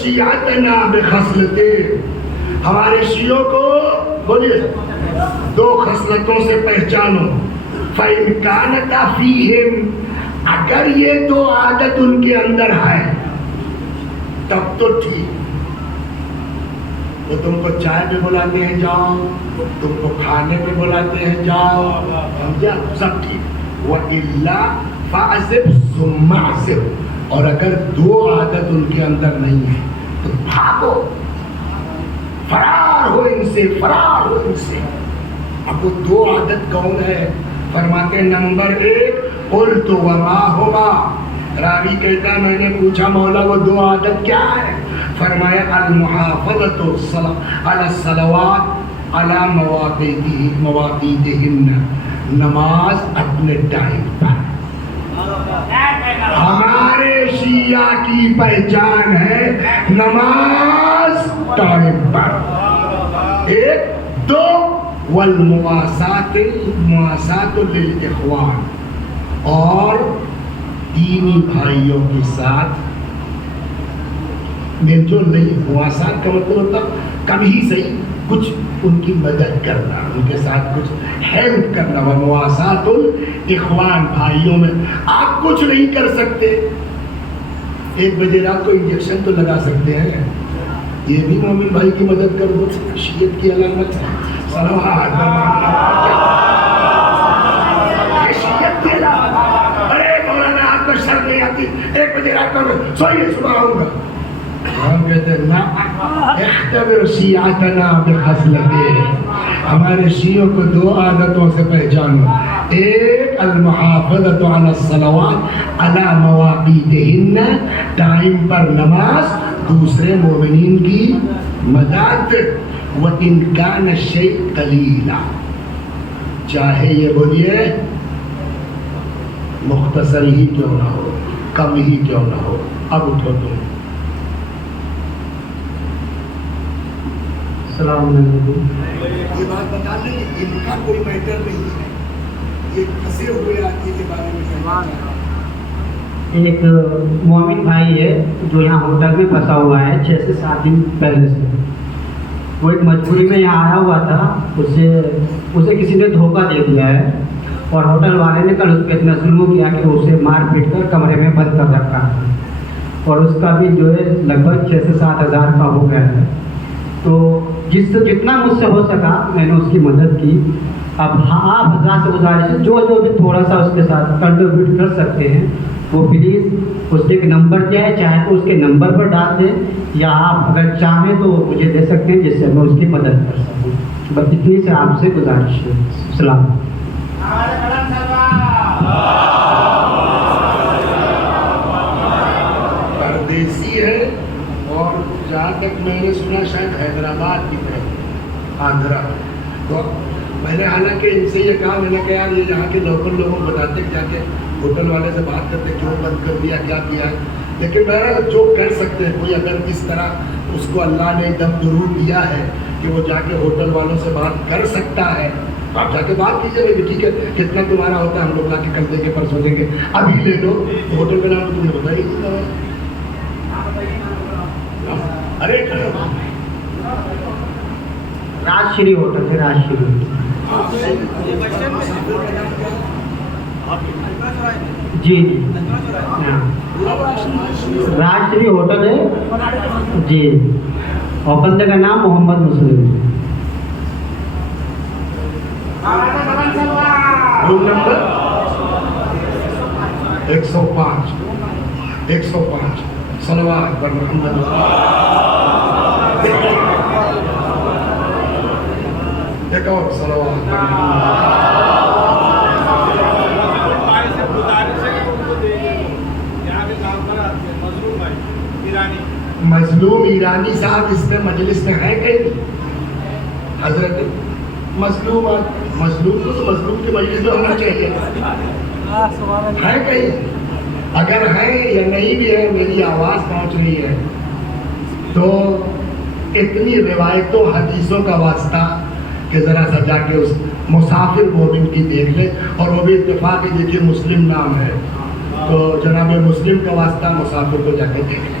شیعتنا بخصلتین، ہمارے شیعوں کو بولیے 2 خصلتوں سے پہچانو. فَإِنْ كَانَتَ فِيهِمْ، اگر یہ 2 عادت ان کے اندر ہے تب تو ٹھیک. وہ تم کو چائے پہ بلاتے ہیں جاؤ، تم کو کھانے پہ بلاتے ہیں جاؤ، سمجھا، سب ٹھیک. وَإِلَّا فَأَعْزِبْ ثُمَّ أَعْزِبْ، اور اگر 2 عادت ان کے اندر نہیں ہے تو بھاگو، فرار ہو ان سے، فرار ہو ان سے. اب وہ 2 عادت کون ہے؟ فرماتے ہیں نمبر 1 قلت وما ہما. راوی کہتا ہے میں نے پوچھا مولا وہ 2 عادت کیا ہے؟ فرمایا المحافظۃ علی الصلوات علی مواقیتہن، نماز اپنے ٹائم پر. ہمارے شیعہ کی پہچان ہے نماز ٹائم پر. 1 2 والمواساۃ للاخوان، اور دینی بھائیوں کے ساتھ میل جول نہیں. مواسات کا مطلب ہوتا کم ہی صحیح کچھ ان کی مدد کرنا، ان کے ساتھ کچھ ہیلپ کرنا. وہ مواسات الاخوان، بھائیوں میں آپ کچھ نہیں کر سکتے، 1 بجے رات کو انجیکشن تو لگا سکتے ہیں، یہ بھی مومن بھائی کی مدد کر دو. شیعت کی علامت ہے. صلوات شیعت کی علامت. ارے مولانا آپ کو شرم نہیں آتی، 1 بجے رات کو سوئیے صبح آؤں گا. ہم کہتے ہیں نا، اختبر شیعتنا بخصلتین، ہمارے شیعوں کو 2 عادتوں سے پہچانو. 1 المحافظۃ علی الصلوات علی مواقیتہن، ٹائم پر نماز، دوسرے مومنین کی مدد. وَإِنْ كَانَ الشَّيْءُ قَلِيلًا، چاہے یہ بولیے مختصر ہی کیوں نہ ہو، کم ہی کیوں نہ ہو. اب اٹھو تم. السلام علیکم. یہ بات بتا دیں کہ ان کا کوئی میٹر نہیں ہے، یہ پھنسے ہوئے آدمی کے بارے میں کہنا. ایک مومن بھائی ہے جو یہاں ہوٹل میں پھنسا ہوا ہے 6 سے 7 دن پہلے سے. وہ ایک مجبوری میں یہاں آیا ہوا تھا، اسے کسی نے دھوکہ دے دیا ہے، اور ہوٹل والے نے کل اس پہ اتنا ظلم کیا کہ اسے مار پیٹ کر کمرے میں بند کر رکھا ہے، اور اس کا بھی جو ہے لگ بھگ 6 سے 7 ہزار کا ہو گیا ہے. تو جتنا مجھ سے ہو سکا میں نے اس کی مدد کی. اب آپ حضرات سے گزارش ہے جو بھی تھوڑا سا اس کے ساتھ کنٹریبیوٹ کر سکتے ہیں وہ پلیز اس نے ایک نمبر دیا ہے، چاہے تو اس کے نمبر پر ڈال دیں، یا آپ اگر چاہیں تو مجھے دے سکتے ہیں جس سے میں اس کی مدد کر سکوں. بس اتنی سے آپ سے گزارش ہے. السلام. پردیسی ہے، اور جہاں تک میں نے سنا شاید حیدرآباد کی طرف، آندھرا. تو میں نے حالانکہ ان سے یہ کہا، میں نے کہا یار یہ یہاں کے لوکل لوگوں کو بتاتے کیا کہ ہوٹل والے سے بات کرتے کیوں بند کر دیا، کیا کیا ہے. لیکن بہرحال جو کر سکتے ہیں کوئی، اگر اس طرح اس کو اللہ نے دم ضرور دیا ہے کہ وہ جا کے ہوٹل والوں سے بات کر سکتا ہے، آپ جا کے بات کیجیے بھائی ٹھیک ہے کتنا تمہارا ہوتا ہے، ہم لوگ لا کے کل دیں گے، پرسوں دیں گے، ابھی لے لو. ہوٹل کا نام تم نے بتائی نہیں. ارے راج شری ہوٹل ہے، راج شری. جی جی راج شری ہوٹل ہے جی، اور بندے کا نام محمد مسلم. Room number 105 105. صلوات پر محمد. ایک اور صلوات پر محمد. مظلوم ایرانی صاحب اس میں مجلس میں ہے کہیں؟ حضرت مظلوم کو تو مظلوم کے مجلس میں ہونا چاہیے، ہے کہیں؟ اگر ہے یا نہیں بھی ہے، میری آواز پہنچ رہی ہے تو اتنی روایتوں حدیثوں کا واسطہ کہ ذرا سا جا کے اس مسافر مومن کی دیکھ لے. اور وہ بھی اتفاق دیکھیے مسلم نام ہے، تو جناب مسلم کا واسطہ مسافر کو جا کے دیکھ لیں.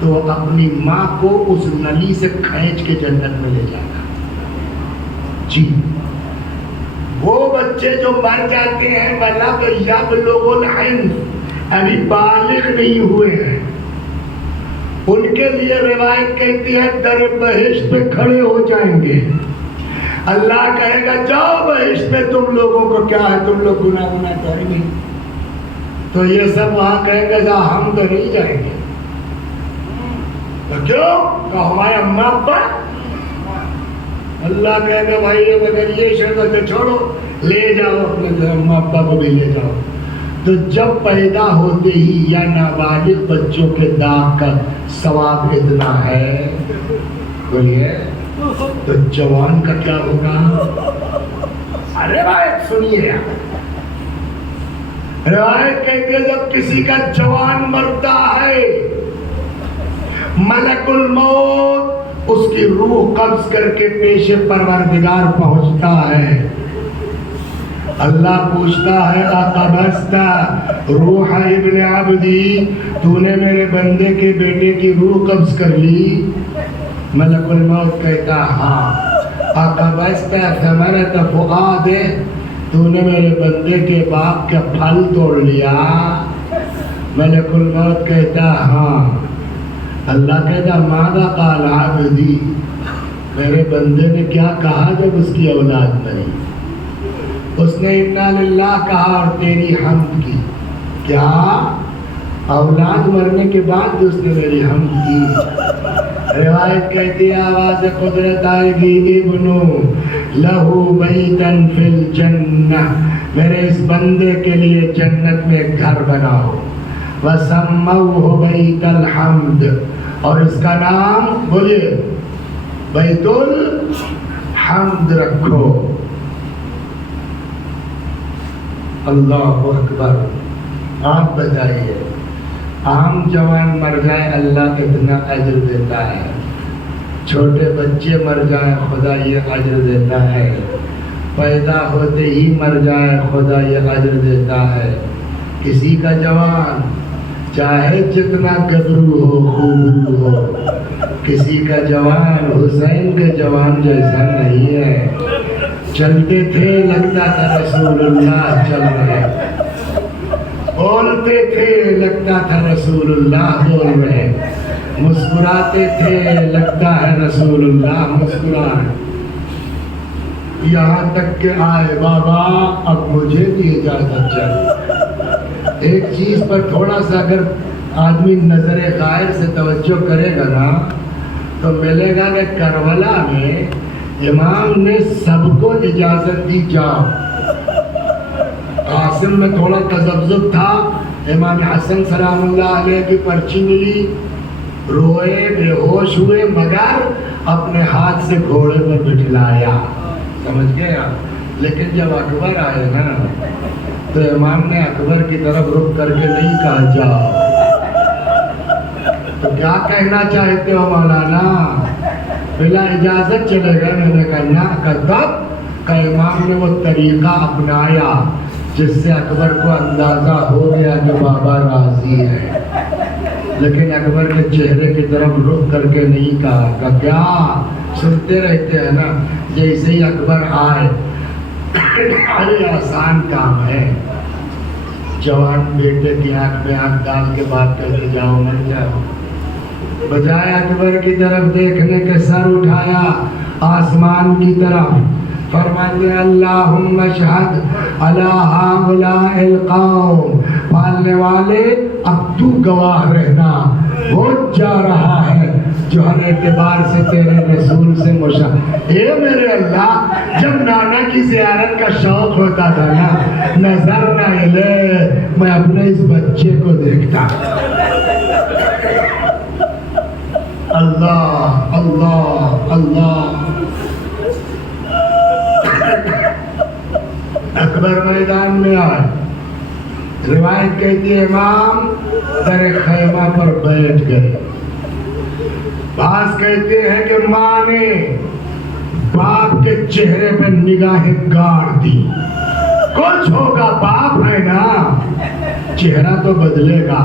تو اپنی ماں کو اس نلی سے کھینچ کے جنت میں لے جائے گا. جی وہ بچے جو مر جاتے ہیں بلغ یبلغ الحلم، ابھی بالغ نہیں ہوئے ہیں، ان کے لیے روایت کہتی ہے در بہشت پہ کھڑے ہو جائیں گے. اللہ کہے گا جاؤ بہشت میں، تم لوگوں کو کیا ہے، تم لوگ گناہ کریں گے. تو یہ سب وہاں کہیں گے جا ہم تو نہیں جائیں گے. تو کیوں کہ ہمارے اماں ابا. اللہ کہے گا بھائی اگر یہ شرط ہے چھوڑو، لے جاؤ اپنے اماں ابا کو بھی لے جاؤ. تو جب پیدا ہوتے ہی یا نابالغ بچوں کے داغ کا ثواب اتنا ہے، بولیے تو جوان کا کیا ہوگا؟ ارے بھائی سنیے، روایت کہتے ہیں جب کسی کا جوان مرتا ہے، ملک الموت اس کی روح قبض کر کے پیش پروردگار پہنچتا ہے. اللہ پوچھتا ہے اقبضت روح ابن عبدی، تو نے میرے بندے کے بیٹے کی روح قبض کر لی؟ ملک الموت کہتا ہاں. اقبضت ثمرۃ فؤاد، تو نے میرے بندے کے باپ کا پھل توڑ لیا؟ ملک الموت کہتا ہاں. اللہ کہتا ماذا قال عبدی، میرے بندے نے کیا کہا جب اس کی اولاد نہیں؟ اس نے انا للہ کہا اور تیری حمد کی. کیا اولاد مرنے کے بعد اس نے میری حمد کی؟ روایت کہتی ہے آواز قدرت آئے گی ابنو لہو بیتن فی الجنہ، میرے اس بندے کے لیے جنت میں ایک گھر بناؤ. وسموہ بیت الحمد، اور اس کا نام بولیے بیت الحمد رکھو. اللہ اکبر. آپ بتائیے عام جوان مر جائے اللہ کتنا اجر دیتا ہے، چھوٹے بچے مر جائیں خدا یہ اجر دیتا ہے، پیدا ہوتے ہی مر جائے خدا یہ اجر دیتا ہے. کسی کا جوان چاہے جتنا گبرو ہو خوبرو ہو، کسی کا جوان حسین کے جوان جیسا نہیں ہے. چلتے تھے لگتا تھا رسول اللہ چل رہے، بولتے تھے لگتا تھا رسول اللہ بول رہے، مسکراتے تھے لگتا ہے رسول اللہ مسکرا رہے. یہاں تک کہ آئے بابا اب مجھے بھی اجازت چاہیے. ایک چیز پر تھوڑا سا اگر آدمی نظر غائر سے توجہ کرے گا نا تو ملے گا کہ کربلا میں امام نے سب کو اجازت دی جاؤ. قاسم میں تھوڑا تذبذب تھا، امام حسن سلام اللہ علیہ کی پرچی ملی، روئے بے ہوش ہوئے مگر اپنے ہاتھ سے گھوڑے پر بٹھلایا. سمجھ گئے آپ؟ لیکن جب اکبر آئے نا تو امام نے اکبر کی طرف رخ کر کے نہیں کہا جاؤ. تو کیا کہنا چاہتے ہو مولانا؟ بلا اجازت چلے گئے؟ میں نے کہا تب کہ امام نے وہ طریقہ اپنایا جس سے اکبر کو اندازہ ہو گیا کہ بابا راضی ہے. لیکن اکبر کے چہرے کی طرف رخ کر کے نہیں کہا کہ کیا سنتے رہتے ہیں نا. جیسے ہی اکبر آئے ارے آسان کام ہے، جوان بیٹے کی آنکھ میں آنکھ ڈال کے بات کر کے جاؤ مر جاؤ. بجائے اکبر کی طرف دیکھنے کے سر اٹھایا آسمان کی طرف، فرماتے اللہم اشہد علی ہؤلاء القوم، پالنے والے اب تو گواہ رہنا، وہ جا رہا ہے جو ہر اعتبار سے تیرے رسول سے اے میرے اللہ. جب نانا کی زیارت کا شوق ہوتا تھا نا، نظر نہ لے میں اپنے اس بچے کو دیکھتا. اللہ اللہ اللہ. اکبر میدان میں آئے. روایت کہتی ہے امام در خیمہ پر بیٹھ گئے. بعض کہتے ہیں کہ ماں نے باپ کے چہرے پہ نگاہیں گاڑ دی. کچھ ہوگا، باپ ہے نا، چہرہ تو بدلے گا.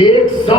100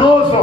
200,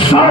100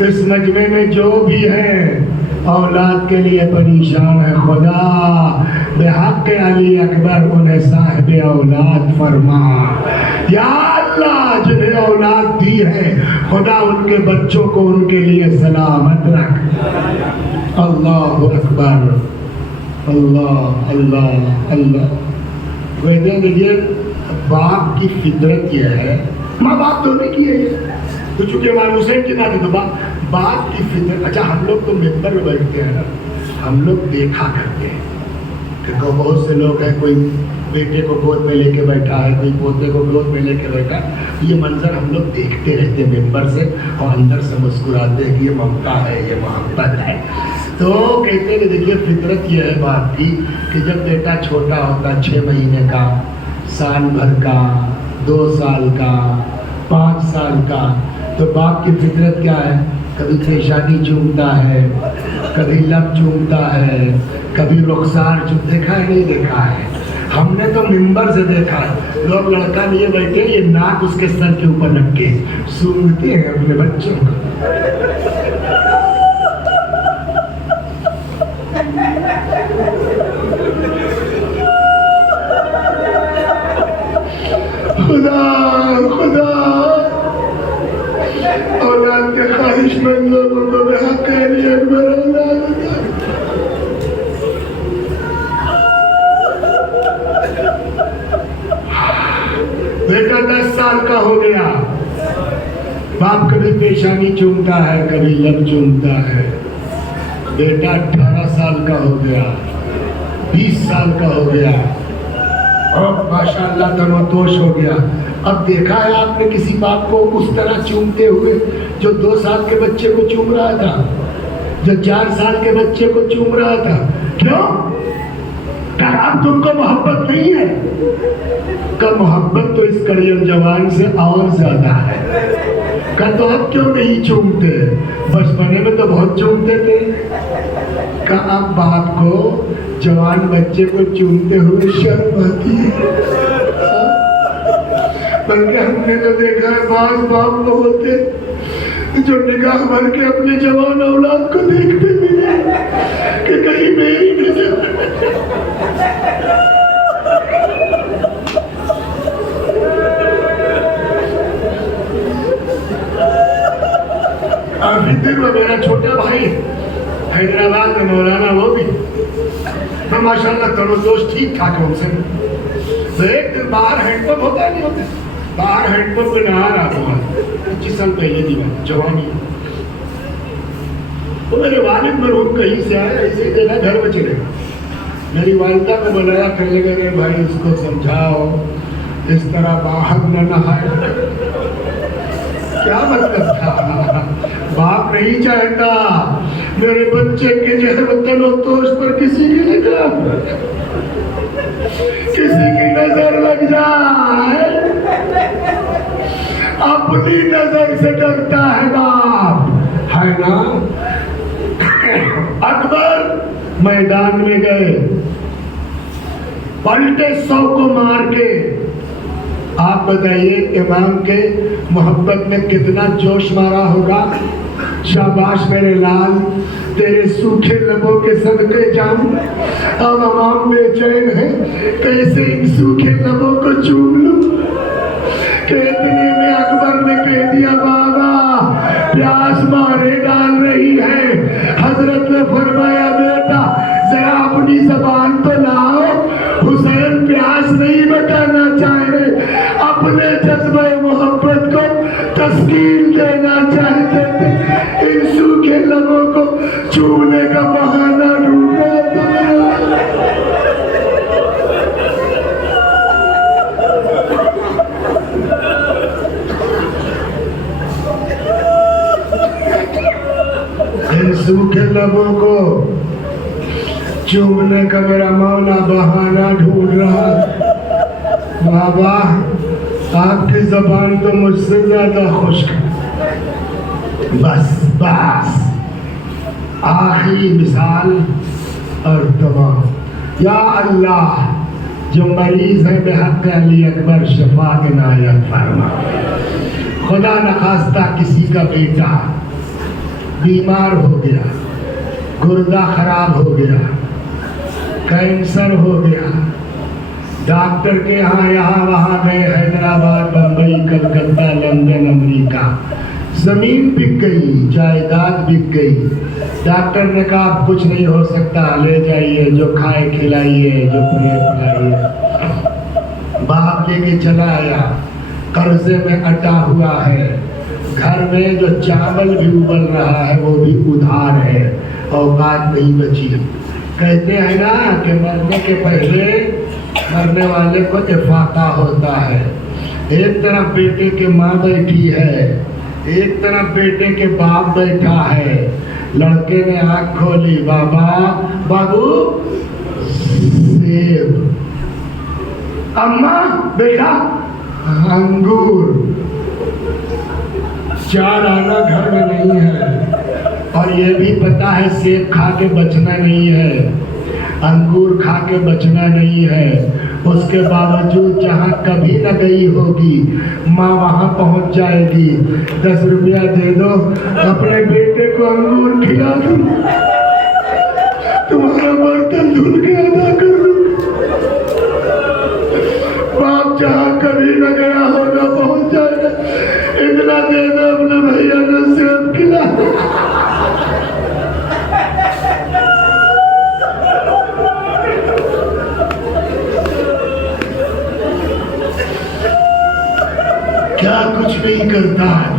اس مجمع میں جو بھی ہیں اولاد کے لیے پریشان ہے، خدا بحق علی اکبر انہیں صاحب اولاد فرما۔ یا اللہ جنہیں اولاد دی ہے خدا ان کے بچوں کو ان کے لیے سلامت رکھ۔ اللہ اکبر، اللہ اللہ اللہ۔ ویسے دیکھیے باپ کی فطرت یہ ہے، ماں باپ تو نہیں کیے یہ تو چونکہ امام حسین کی بات ہے تو باپ کی فطرت۔ اچھا ہم لوگ تو ممبر میں بیٹھتے ہیں نا، ہم لوگ دیکھا کرتے ہیں کہ بہت سے لوگ ہیں، کوئی بیٹے کو گود میں لے کے بیٹھا ہے، کوئی پوتے کو گود میں لے کے بیٹھا ہے، یہ منظر ہم لوگ دیکھتے رہتے ہیں ممبر سے اور اندر سے مسکراتے ہیں کہ یہ ممتا ہے، یہ محبت ہے۔ تو کہتے ہیں کہ دیکھیے فطرت یہ ہے باپ کی کہ جب بیٹا چھوٹا ہوتا 6 مہینے کا، سال بھر کا، 2 سال کا، 5 سال کا، تو باپ کی فطرت کیا ہے؟ کبھی پیشانی چومتا ہے، کبھی لب چومتا ہے، کبھی رخسار دیکھا ہے نہیں دیکھا ہے؟ ہم نے تو ممبر سے دیکھا ہے، لوگ لڑکا لیے بیٹھے یہ ناک اس کے سر کے اوپر رکھ کے سونگتے ہیں اپنے بچوں کو۔ خدا خدا اولاد کے خواہش مند لوگوں کو بحق علی اکبر اولاد۔ بیٹا 10 سال کا ہو گیا، باپ کبھی پیشانی چومتا ہے، کبھی لب چومتا ہے۔ بیٹا 18 سال کا ہو گیا، 20 سال کا ہو گیا اور ماشاءاللہ تنوتوش ہو گیا۔ اب دیکھا ہے آپ نے کسی باپ کو اس طرح چومتے ہوئے جو 2 سال کے بچے کو چوم رہا تھا، جو 4 سال کے بچے کو چوم رہا تھا؟ کیوں؟ کہ اب تم کو محبت نہیں ہے؟ کہ محبت تو اس کڑیل جوان سے اور زیادہ ہے۔ کہ تو اب کیوں نہیں چومتے؟ بچپنے میں تو بہت چومتے تھے۔ کہ اب باپ کو جوان بچے کو چومتے ہوئے شرم آتی ہے؟ بلکہ ہم نے تو دیکھا ہے بعض باپ کو ہوتے جو نگاہ بھر کے اپنے جوان اولاد کو دیکھتے بھی ہیں کہ کہیں میری نظر۔ ابھی دن میں میرا چھوٹا بھائی حیدرآباد میں مولانا، وہ بھی میں ماشاءاللہ تنوتوش ٹھیک ٹھاک ہوں سے۔ تو ایک دن باہر ہینڈ پمپ ہوتا نہیں ہوتا، باہر ہینڈ پمپ میں نہا رہا تھا، 25 سال پہلے دی بات، جوانی۔ تو میرے والد مرحوم کہیں سے آئے، ایسے ہی دیکھا گھر میں چلے گا، میری والدہ کو بلایا، کہنے لگے بھائی اس کو سمجھاؤ اس طرح باہر نہ نہائے۔ کیا مطلب تھا؟ باپ نہیں چاہتا میرے بچے کے جو تنوتوش پر کسی کی نظر لگ جائے، اپنی نظر سے ڈرتا ہے باپ، ہے نا؟ اکبر میدان میں گئے، پلٹے 100 کو مار کے۔ آپ بتائیے امام کے محبت میں کتنا جوش مارا ہوگا۔ شاباش میرے لال، تیرے سوکھے لبوں کے صدقے جاؤں، اب امام بے چین ہے کیسے ان سوکھے لبوں کو چوم لوں۔ کہ اتنے میں اکبر نے کہہ دیا بابا پیاس مارے ڈال رہی ہے۔ حضرت نے فرمایا بیٹا ذرا اپنی زبان تو لاؤ، حسین پیاس نہیں بتانا چاہے، اپنے جذبہ محبت کو تسکین دینا چاہتے تھے، ان سوکھے لبوں کو چومنے کا بہانہ ڈھونڈا تھا۔ ان سوکھے لبوں کو چومنے کا میرا مولا بہانہ ڈھونڈ رہا۔ بابا آپ کی زبان تو مجھ سے زیادہ خشک ہے، بس بس آخری مثال اور تمام۔ یا اللہ جو مریض ہے بحق علی اکبر شفا عنایت فرما۔ خدا نخواستہ کسی کا بیٹا بیمار ہو گیا، گردہ خراب ہو گیا، کینسر ہو گیا، ڈاکٹر کے یہاں وہاں گئے، حیدرآباد، بمبئی، کلکتہ، لندن، امریکہ، زمین بک گئی، جائیداد بک گئی، ڈاکٹر نے کہا اب کچھ نہیں ہو سکتا، لے جائیے، جو کھائے کھلائیے، جو پیے پلائیے۔ باپ لے کے چلا آیا، قرضے میں اٹا ہوا ہے، گھر میں جو چاول بھی ابل رہا ہے وہ بھی ادھار ہے، اوقات نہیں بچی۔ کہتے ہیں نا کہ مرنے کے پہلے مرنے والے کو افاقہ ہوتا ہے۔ ایک طرف بیٹے کے ماں بیٹھی ہے، ایک طرف بیٹے کے باپ بیٹھا ہے۔ لڑکے نے آنکھ کھولی، بابو سیب، اماں بیٹا انگور۔ 4 آنا گھر میں نہیں ہے، اور یہ بھی پتا ہے سیب کھا کے بچنا نہیں ہے، انگور کھا کے بچنا نہیں ہے۔ اس کے باوجود جہاں کبھی نہ گئی ہوگی ماں وہاں پہنچ جائے گی۔ 10 روپیہ دے دو، اپنے بیٹے کو انگور کھلا دو، تمہارا برتن دھل کے ادا کر دو۔ باپ جہاں کبھی نہ گیا ہوگا پہنچ جائے گا۔ اتنا دے دو، اپنے بھیا کو سیب کھلا دو۔ کیا کچھ نہیں کرتا ہے۔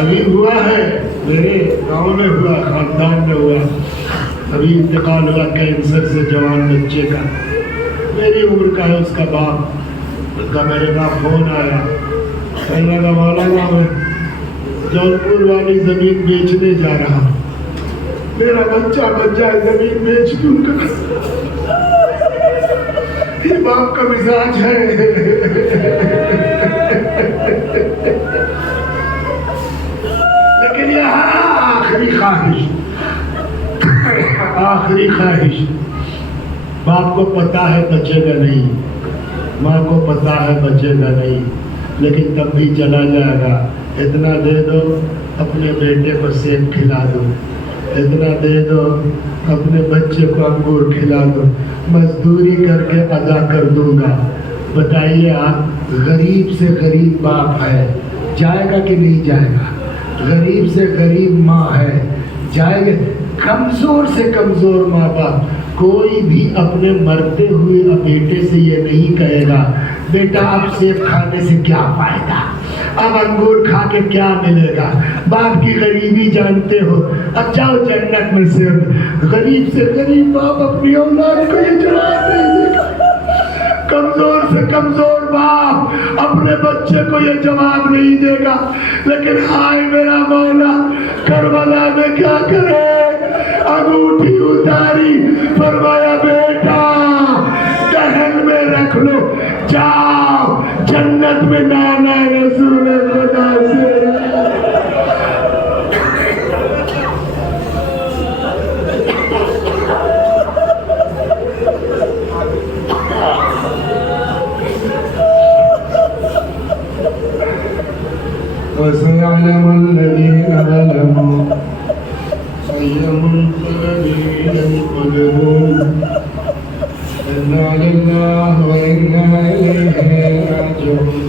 ابھی ہوا ہے، میرے گاؤں میں ہوا، خاندان میں ہوا، ابھی انتقال ہوا کینسر سے جوان بچے کا، میری عمر کا ہے، اس کا باپ کا میرے پاس فون آیا، کہنے لگا مولانا میں جونپور والی زمین بیچنے جا رہا ہوں، میرا بچہ بچ جائے، زمین بیچ دوں گا۔ یہ باپ کا مزاج ہے۔ لیکن یہاں آخری خواہش، باپ کو پتا ہے بچے گا نہیں، ماں کو پتا ہے بچے گا نہیں، لیکن تب بھی چلا جائے گا۔ اتنا دے دو، اپنے بیٹے کو سیب کھلا دو، اتنا دے دو، اپنے بچے کو انگور کھلا دو، مزدوری کر کے ادا کر دوں گا۔ بتائیے آپ، غریب سے غریب باپ ہے، جائے گا کہ نہیں جائے گا؟ غریب سے غریب ماں ہے، جائے گا؟ کمزور سے کمزور ماں باپ، کوئی بھی اپنے مرتے ہوئے بیٹے سے یہ نہیں کہے گا بیٹا اب سیب کھانے سے کیا فائدہ، اب انگور کھا کے کیا ملے گا، باپ کی غریبی جانتے ہو، اب جاؤ جنت میں سیب۔ غریب سے غریب باپ اپنی اولاد کو یہ جواب نہیں دے گا۔ کمزور سے کمزور باپ اپنے بچے کو یہ جواب نہیں دے گا۔ لیکن ہائے میرا مولا، کربلا میں کیا کرے، انگوٹھی اتاری، فرمایا بیٹا دہن میں رکھ لو، جاؤ جنت میں نانا رسول خدا سے۔ وَسَيَعْلَمُ الَّذِينَ ظَلَمُوا أَيَّ مُنقَلَبٍ يَنقَلِبُونَ إِنَّا لِلَّهِ وَإِنَّا إِلَيْهِ رَاجِعُونَ۔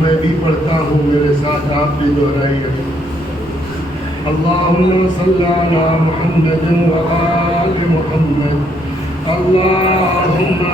میں بھی پڑھتا ہوں، میرے ساتھ آپ بھی دہرائیے۔ اللہم صلی علی محمد وآل محمد، اللہم